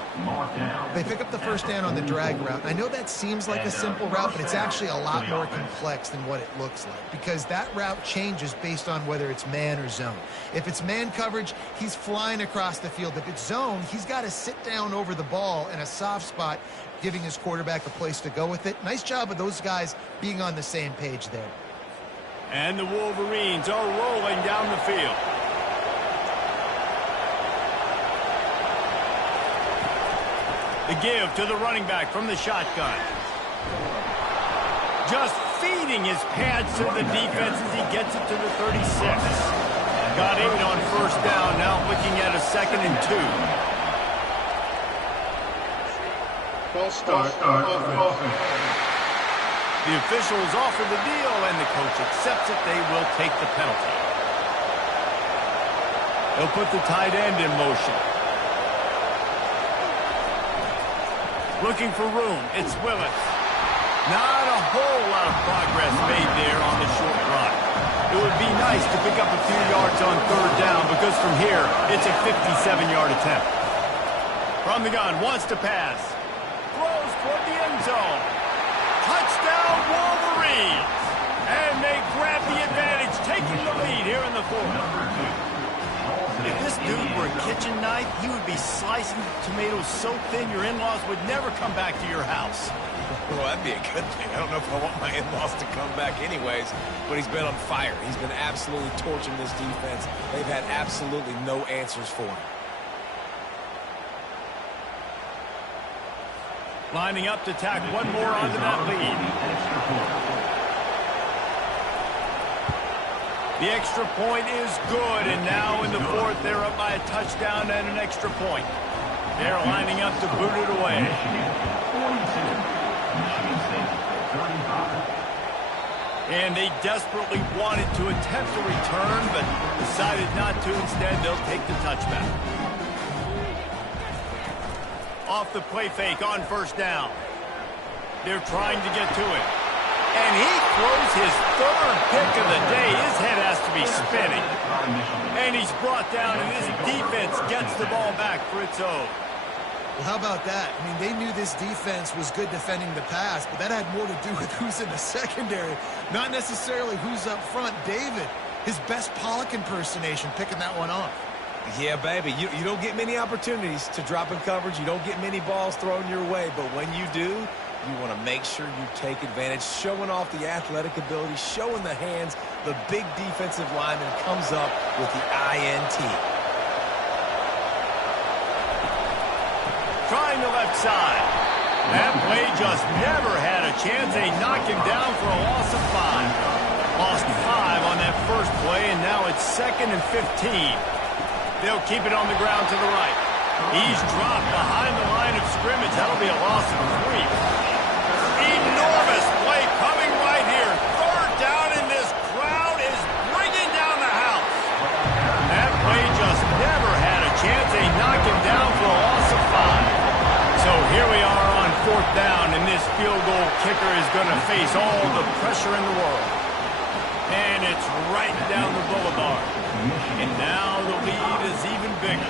They pick up the first down on the drag route. I know that seems like a simple route, but it's actually a lot more complex than what it looks like, because that route changes based on whether it's man or zone. If it's man coverage, he's flying across the field. If it's zone, he's got to sit down over the ball in a soft spot, giving his quarterback a place to go with it. Nice job of those guys being on the same page there. And the Wolverines are rolling down the field. The give to the running back from the shotgun. Just feeding his pads to the defense as he gets it to the 36. Got 8 on first down, now looking at a 2nd and 2. False start. Offense. The officials offer the deal, and the coach accepts it. They will take the penalty. They'll put the tight end in motion. Looking for room. It's Willis. Not a whole lot of progress made there on the short run. It would be nice to pick up a few yards on third down, because from here, it's a 57-yard attempt. From the gun, wants to pass. Throws toward the end zone. Touchdown, Wolverines! And they grab the advantage, taking the lead here in the fourth. If this dude were a kitchen knife, he would be slicing tomatoes so thin your in-laws would never come back to your house. Well, that'd be a good thing. I don't know if I want my in-laws to come back anyways, but he's been on fire. He's been absolutely torching this defense. They've had absolutely no answers for him. Lining up to tack one more onto that lead. The extra point is good, and now in the fourth, they're up by a touchdown and an extra point. They're lining up to boot it away. And they desperately wanted to attempt a return, but decided not to. Instead, they'll take the touchback. Off the play fake on first down. They're trying to get to it. And he throws his third pick of the day. His head has to be spinning. And he's brought down, and his defense gets the ball back for its own. Well, how about that? I mean, they knew this defense was good defending the pass, but that had more to do with who's in the secondary, not necessarily who's up front. David, his best Pollock impersonation, picking that one off. Yeah, baby, you don't get many opportunities to drop in coverage. You don't get many balls thrown your way, but when you do, you want to make sure you take advantage, showing off the athletic ability, showing the hands. The big defensive lineman comes up with the INT. trying the left side. That play just never had a chance. They knock him down for a loss of 5. Lost 5 on that first play, and now it's 2nd and 15. They'll keep it on the ground to the right. He's dropped behind the line of scrimmage. That'll be a loss of 3. Enormous play coming right here. 3rd down, and this crowd is bringing down the house. That play just never had a chance. They knock him down for a loss of 5. So here we are on 4th down, and this field goal kicker is going to face all the pressure in the world. And it's right down the boulevard. And now the lead is even bigger.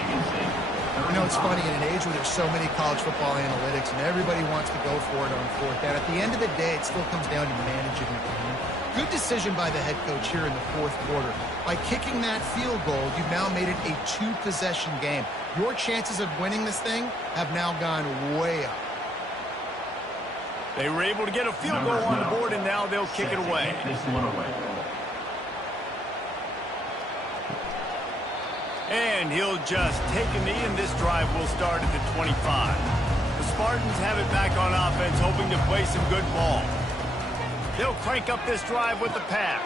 You know, it's funny, in an age where there's so many college football analytics and everybody wants to go for it on 4th down, at the end of the day, it still comes down to managing the game. Good decision by the head coach here in the 4th quarter. By kicking that field goal, you've now made it a 2-possession game. Your chances of winning this thing have now gone way up. They were able to get a field goal on the board, and now they'll kick it away. And he'll just take a knee, and this drive will start at the 25. The Spartans have it back on offense, hoping to play some good ball. They'll crank up this drive with the pass.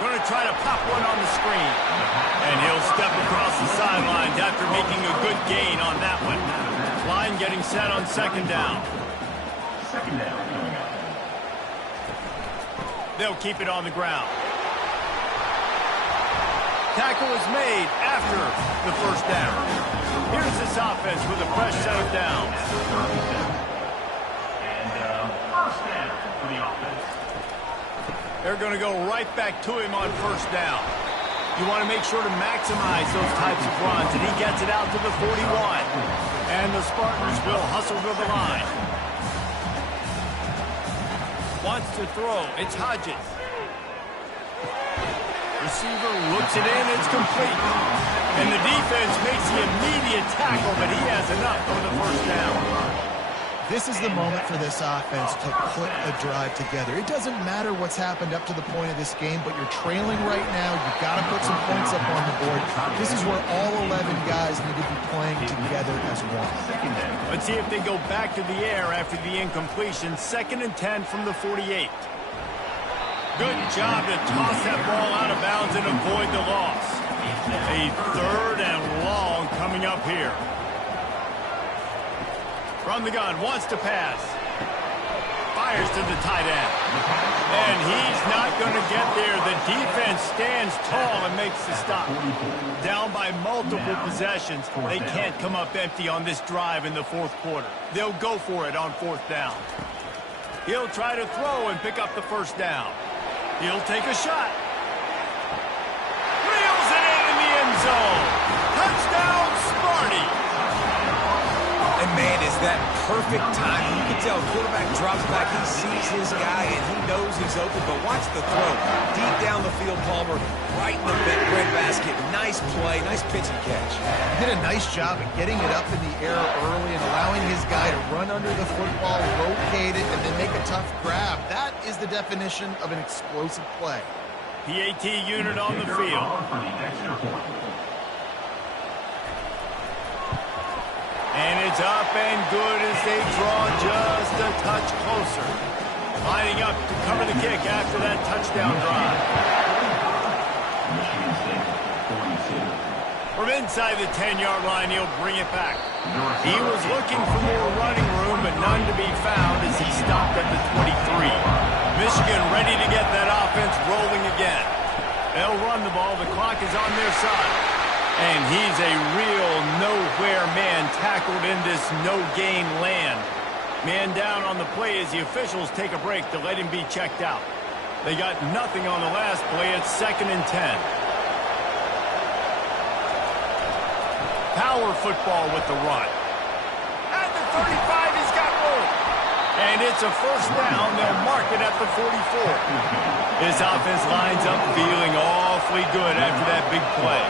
Going to try to pop one on the screen. And he'll step across the sidelines after making a good gain on that one. Line getting set on 2nd down. They'll keep it on the ground. Tackle is made after the 1st down. Here's this offense with a fresh set of downs. And 1st down for the offense. They're going to go right back to him on 1st down. You want to make sure to maximize those types of runs, and he gets it out to the 41. And the Spartans will hustle to the line. Wants to throw. It's Hodges. Receiver looks it in. It's complete. And the defense makes the immediate tackle, but he has enough for the 1st down. This is the moment for this offense to put a drive together. It doesn't matter what's happened up to the point of this game, but you're trailing right now. You've got to put some points up on the board. This is where all 11 guys need to be playing together as one. Let's see if they go back to the air after the incompletion. 2nd and 10 from the 48. Good job to toss that ball out of bounds and avoid the loss. A 3rd and long coming up here. From the gun, wants to pass. Fires to the tight end. And he's not going to get there. The defense stands tall and makes the stop. Down by multiple possessions. They can't come up empty on this drive in the 4th quarter. They'll go for it on 4th down. He'll try to throw and pick up the 1st down. He'll take a shot. Reels it in the end zone. Touchdown, Sparty. And man, is that perfect timing. You can tell quarterback drops back, he sees his guy, and he knows he's open, but watch the throw. Deep down the field, Palmer, right in the breadbasket. Nice play, nice pitch and catch. He did a nice job of getting it up in the air early and allowing his guy to run under the football, rotate it, and then make a tough grab. That is the definition of an explosive play. PAT unit on the field. And it's up and good as they draw just a touch closer. Lining up to cover the kick after that touchdown drive. From inside the 10-yard line, he'll bring it back. He was looking for more running room, but none to be found as he stopped at the 23. Michigan ready to get that offense rolling again. They'll run the ball. The clock is on their side. And he's a real nowhere man tackled in this no-gain land. Man down on the play as the officials take a break to let him be checked out. They got nothing on the last play. It's 2nd and 10. Power football with the run. At the 35, he's got room. And it's a 1st down. They'll mark it at the 44. This offense lines up feeling awfully good after that big play.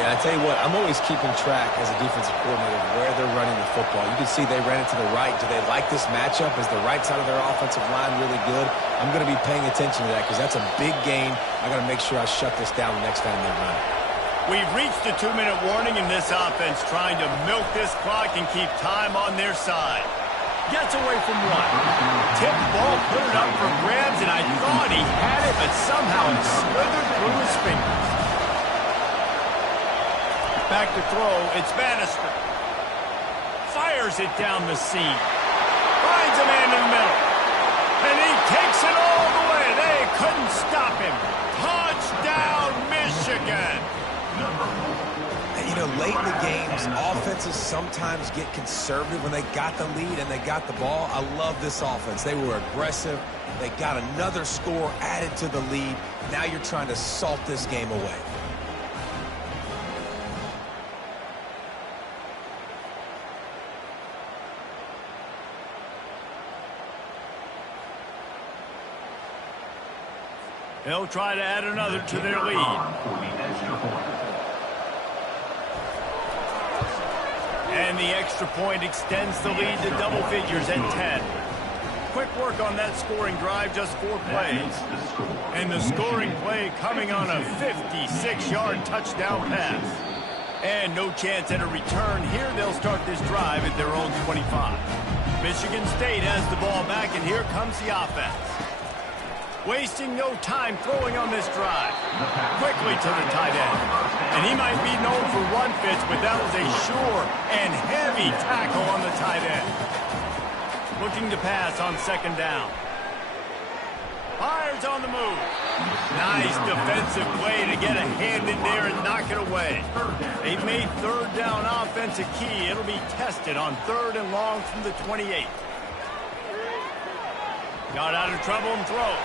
Yeah, I tell you what, I'm always keeping track as a defensive coordinator of where they're running the football. You can see they ran it to the right. Do they like this matchup? Is the right side of their offensive line really good? I'm going to be paying attention to that because that's a big gain. I got to make sure I shut this down the next time they run it. We've reached the 2-minute warning in this offense, trying to milk this clock and keep time on their side. Gets away from one. Tip ball, put it up for grabs, and I thought he had it, but somehow it slithered through his fingers. Back to throw, it's Bannister. Fires it down the seam. Finds a man in the middle. And he takes it all the way. They couldn't stop him. Touchdown, Michigan. And, you know, late in the games, offenses sometimes get conservative when they got the lead and they got the ball. I love this offense. They were aggressive. They got another score added to the lead. Now you're trying to salt this game away. They'll try to add another to their lead. And the extra point extends the lead to double figures at 10. Quick work on that scoring drive, just 4 plays. And the scoring play coming on a 56-yard touchdown pass. And no chance at a return. Here they'll start this drive at their own 25. Michigan State has the ball back, and here comes the offense. Wasting no time throwing on this drive. Quickly to the tight end. And he might be known for run fits, but that was a sure and heavy tackle on the tight end. Looking to pass on second down. Fires on the move. Nice defensive play to get a hand in there and knock it away. They've made third down offense a key. It'll be tested on 3rd and long from the 28. Got out of trouble and throws.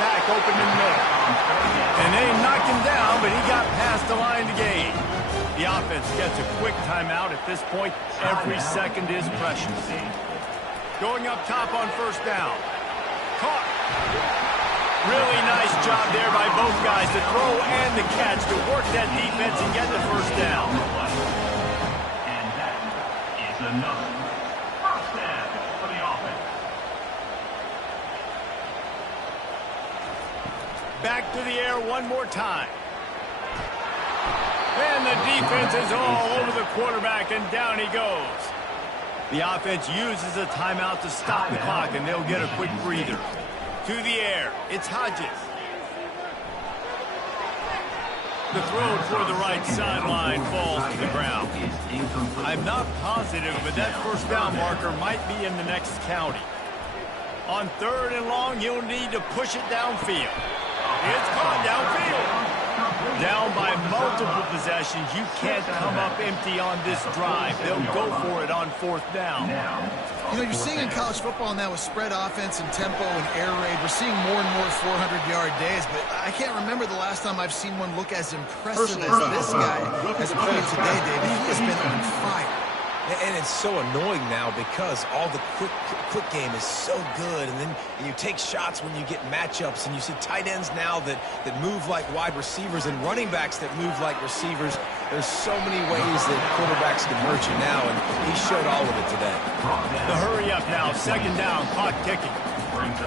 Back open in the middle. And they knocked him down, but he got past the line to gain. The offense gets a quick timeout. At this point, every second is precious. Going up top on first down. Caught. Really nice job there by both guys, the throw and the catch, to work that defense and get the first down. And that is another first down for the offense. Back to the air one more time. And the defense is all over the quarterback, and down he goes. The offense uses a timeout to stop the clock, and they'll get a quick breather. To the air, it's Hodges. The throw toward the right sideline falls to the ground. I'm not positive, but that first down marker might be in the next county. On 3rd and long, you'll need to push it downfield. It's caught downfield. Down by multiple possessions. You can't come up empty on this drive. They'll go for it on 4th down. You know, you're seeing in college football now with spread offense and tempo and air raid, we're seeing more and more 400-yard days, but I can't remember the last time I've seen one look as impressive as this guy has played today, David. He has been on fire. And it's so annoying now because all the quick game is so good, and then you take shots when you get matchups, and you see tight ends now that move like wide receivers and running backs that move like receivers. There's so many ways that quarterbacks can hurt you now, and he showed all of it today. The hurry up now, 2nd down, clock ticking.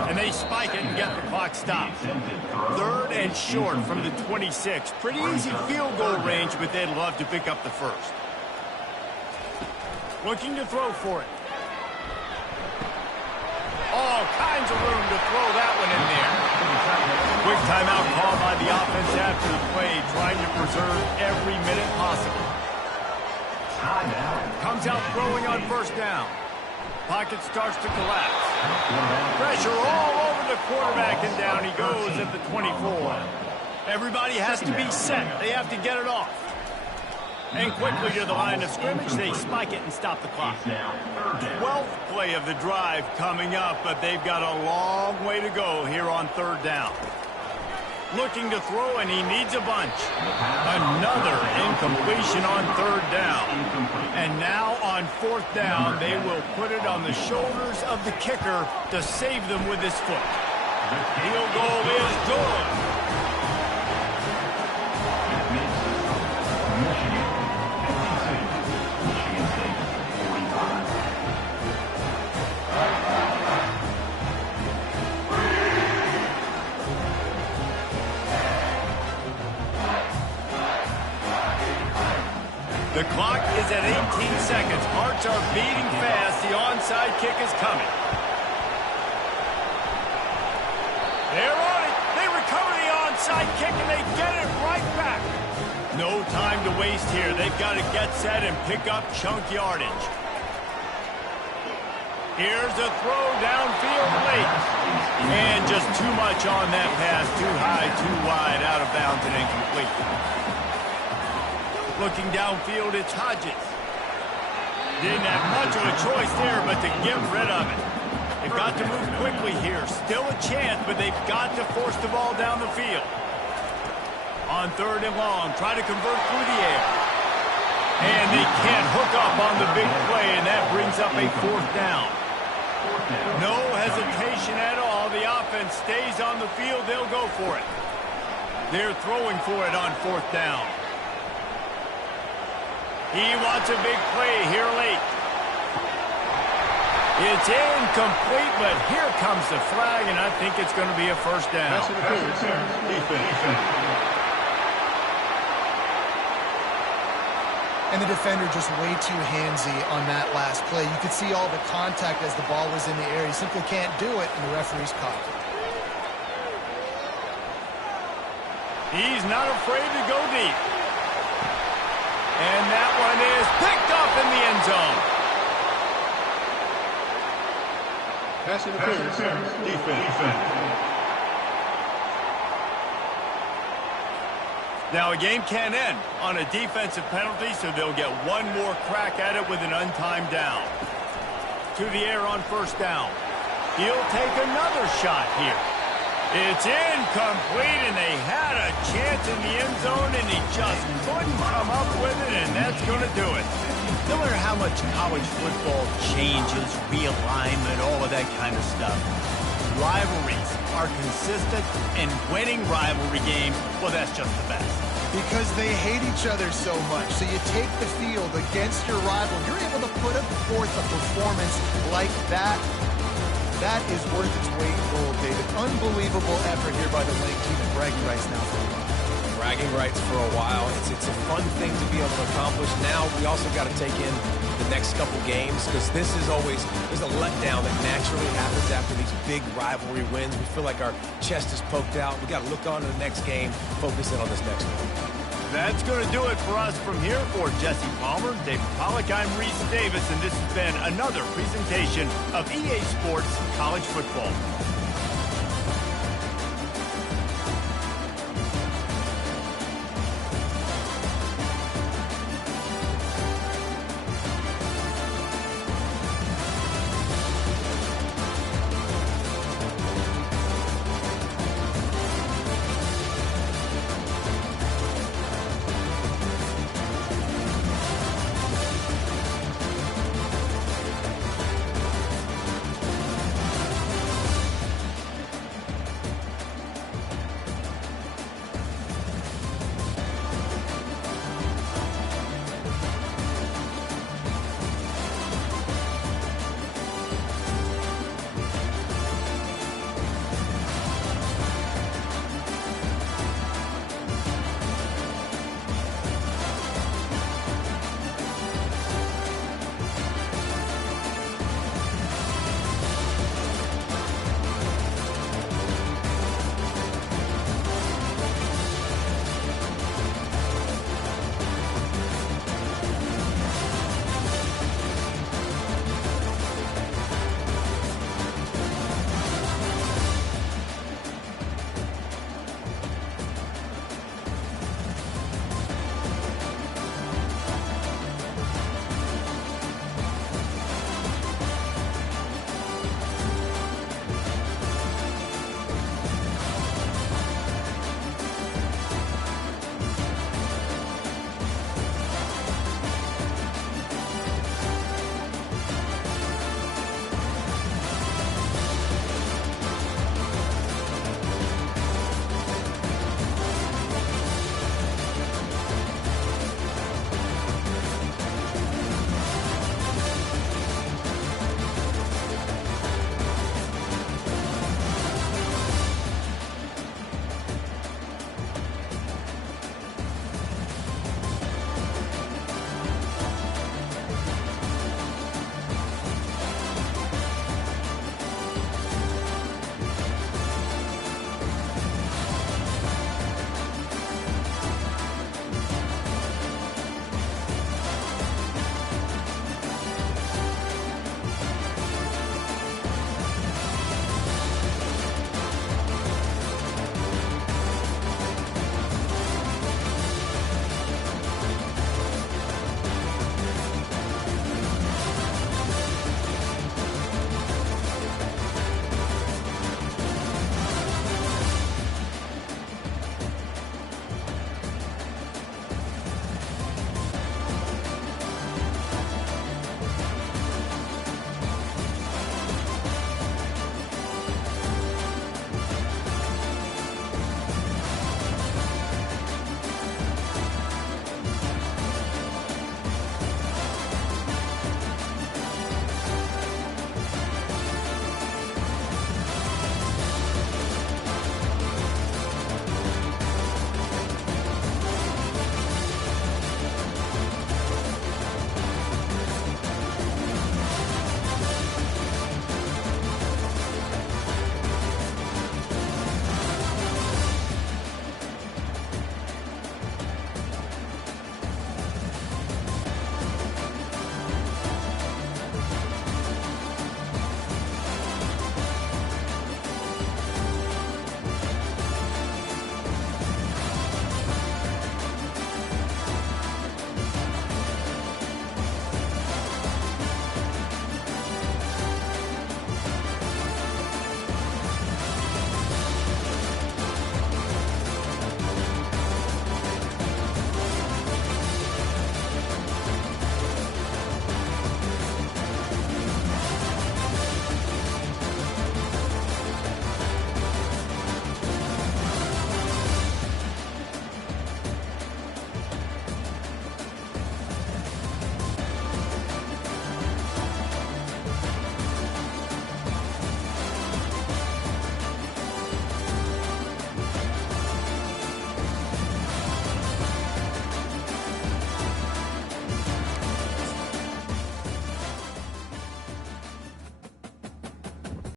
And they spike it and get the clock stopped. 3rd and short from the 26. Pretty easy field goal range, but they'd love to pick up the first. Looking to throw for it. All kinds of room to throw that one in there. Quick timeout called by the offense after the play, trying to preserve every minute possible. Comes out throwing on 1st down. Pocket starts to collapse. Pressure all over the quarterback, and down he goes at the 24. Everybody has to be set. They have to get it off. And quickly to the line of scrimmage, they spike it and stop the clock. 12th play of the drive coming up, but they've got a long way to go here on 3rd down. Looking to throw, and he needs a bunch. Another incompletion on 3rd down. And now on 4th down, they will put it on the shoulders of the kicker to save them with his foot. Field goal is good. The clock is at 18 seconds. Hearts are beating fast. The onside kick is coming. They're on it. They recover the onside kick, and they get it right back. No time to waste here. They've got to get set and pick up chunk yardage. Here's a throw downfield late. And just too much on that pass. Too high, too wide, out of bounds and incomplete. Looking downfield, it's Hodges. Didn't have much of a choice there, but to get rid of it. They've got to move quickly here. Still a chance, but they've got to force the ball down the field. On 3rd and long, try to convert through the air. And they can't hook up on the big play, and that brings up a 4th down. No hesitation at all. The offense stays on the field. They'll go for it. They're throwing for it on 4th down. He wants a big play here late. It's incomplete, but here comes the flag, and I think it's going to be a 1st down. And the defender just way too handsy on that last play. You could see all the contact as the ball was in the air. He simply can't do it, and the referee's caught it. He's not afraid to go deep. And that one is picked up in the end zone. Pass interference. Defense. Now a game can end on a defensive penalty, so they'll get one more crack at it with an untimed down. To the air on 1st down. He'll take another shot here. It's incomplete, and they had a chance in the end zone, and he just couldn't come up with it, and that's going to do it. No matter how much college football changes, realignment, all of that kind of stuff, rivalries are consistent, and winning rivalry games, well, that's just the best. Because they hate each other so much. So you take the field against your rival. You're able to put forth a performance like that. That is worth its weight in gold, David. Unbelievable effort here by the Lane team, and bragging rights now for a while. Bragging rights for a while. It's a fun thing to be able to accomplish. Now we also got to take in the next couple games, because this is always, there's a letdown that naturally happens after these big rivalry wins. We feel like our chest is poked out. We got to look on to the next game, focus in on this next one. That's going to do it for us from here. For Jesse Palmer, David Pollack, I'm Reese Davis, and this has been another presentation of EA Sports College Football.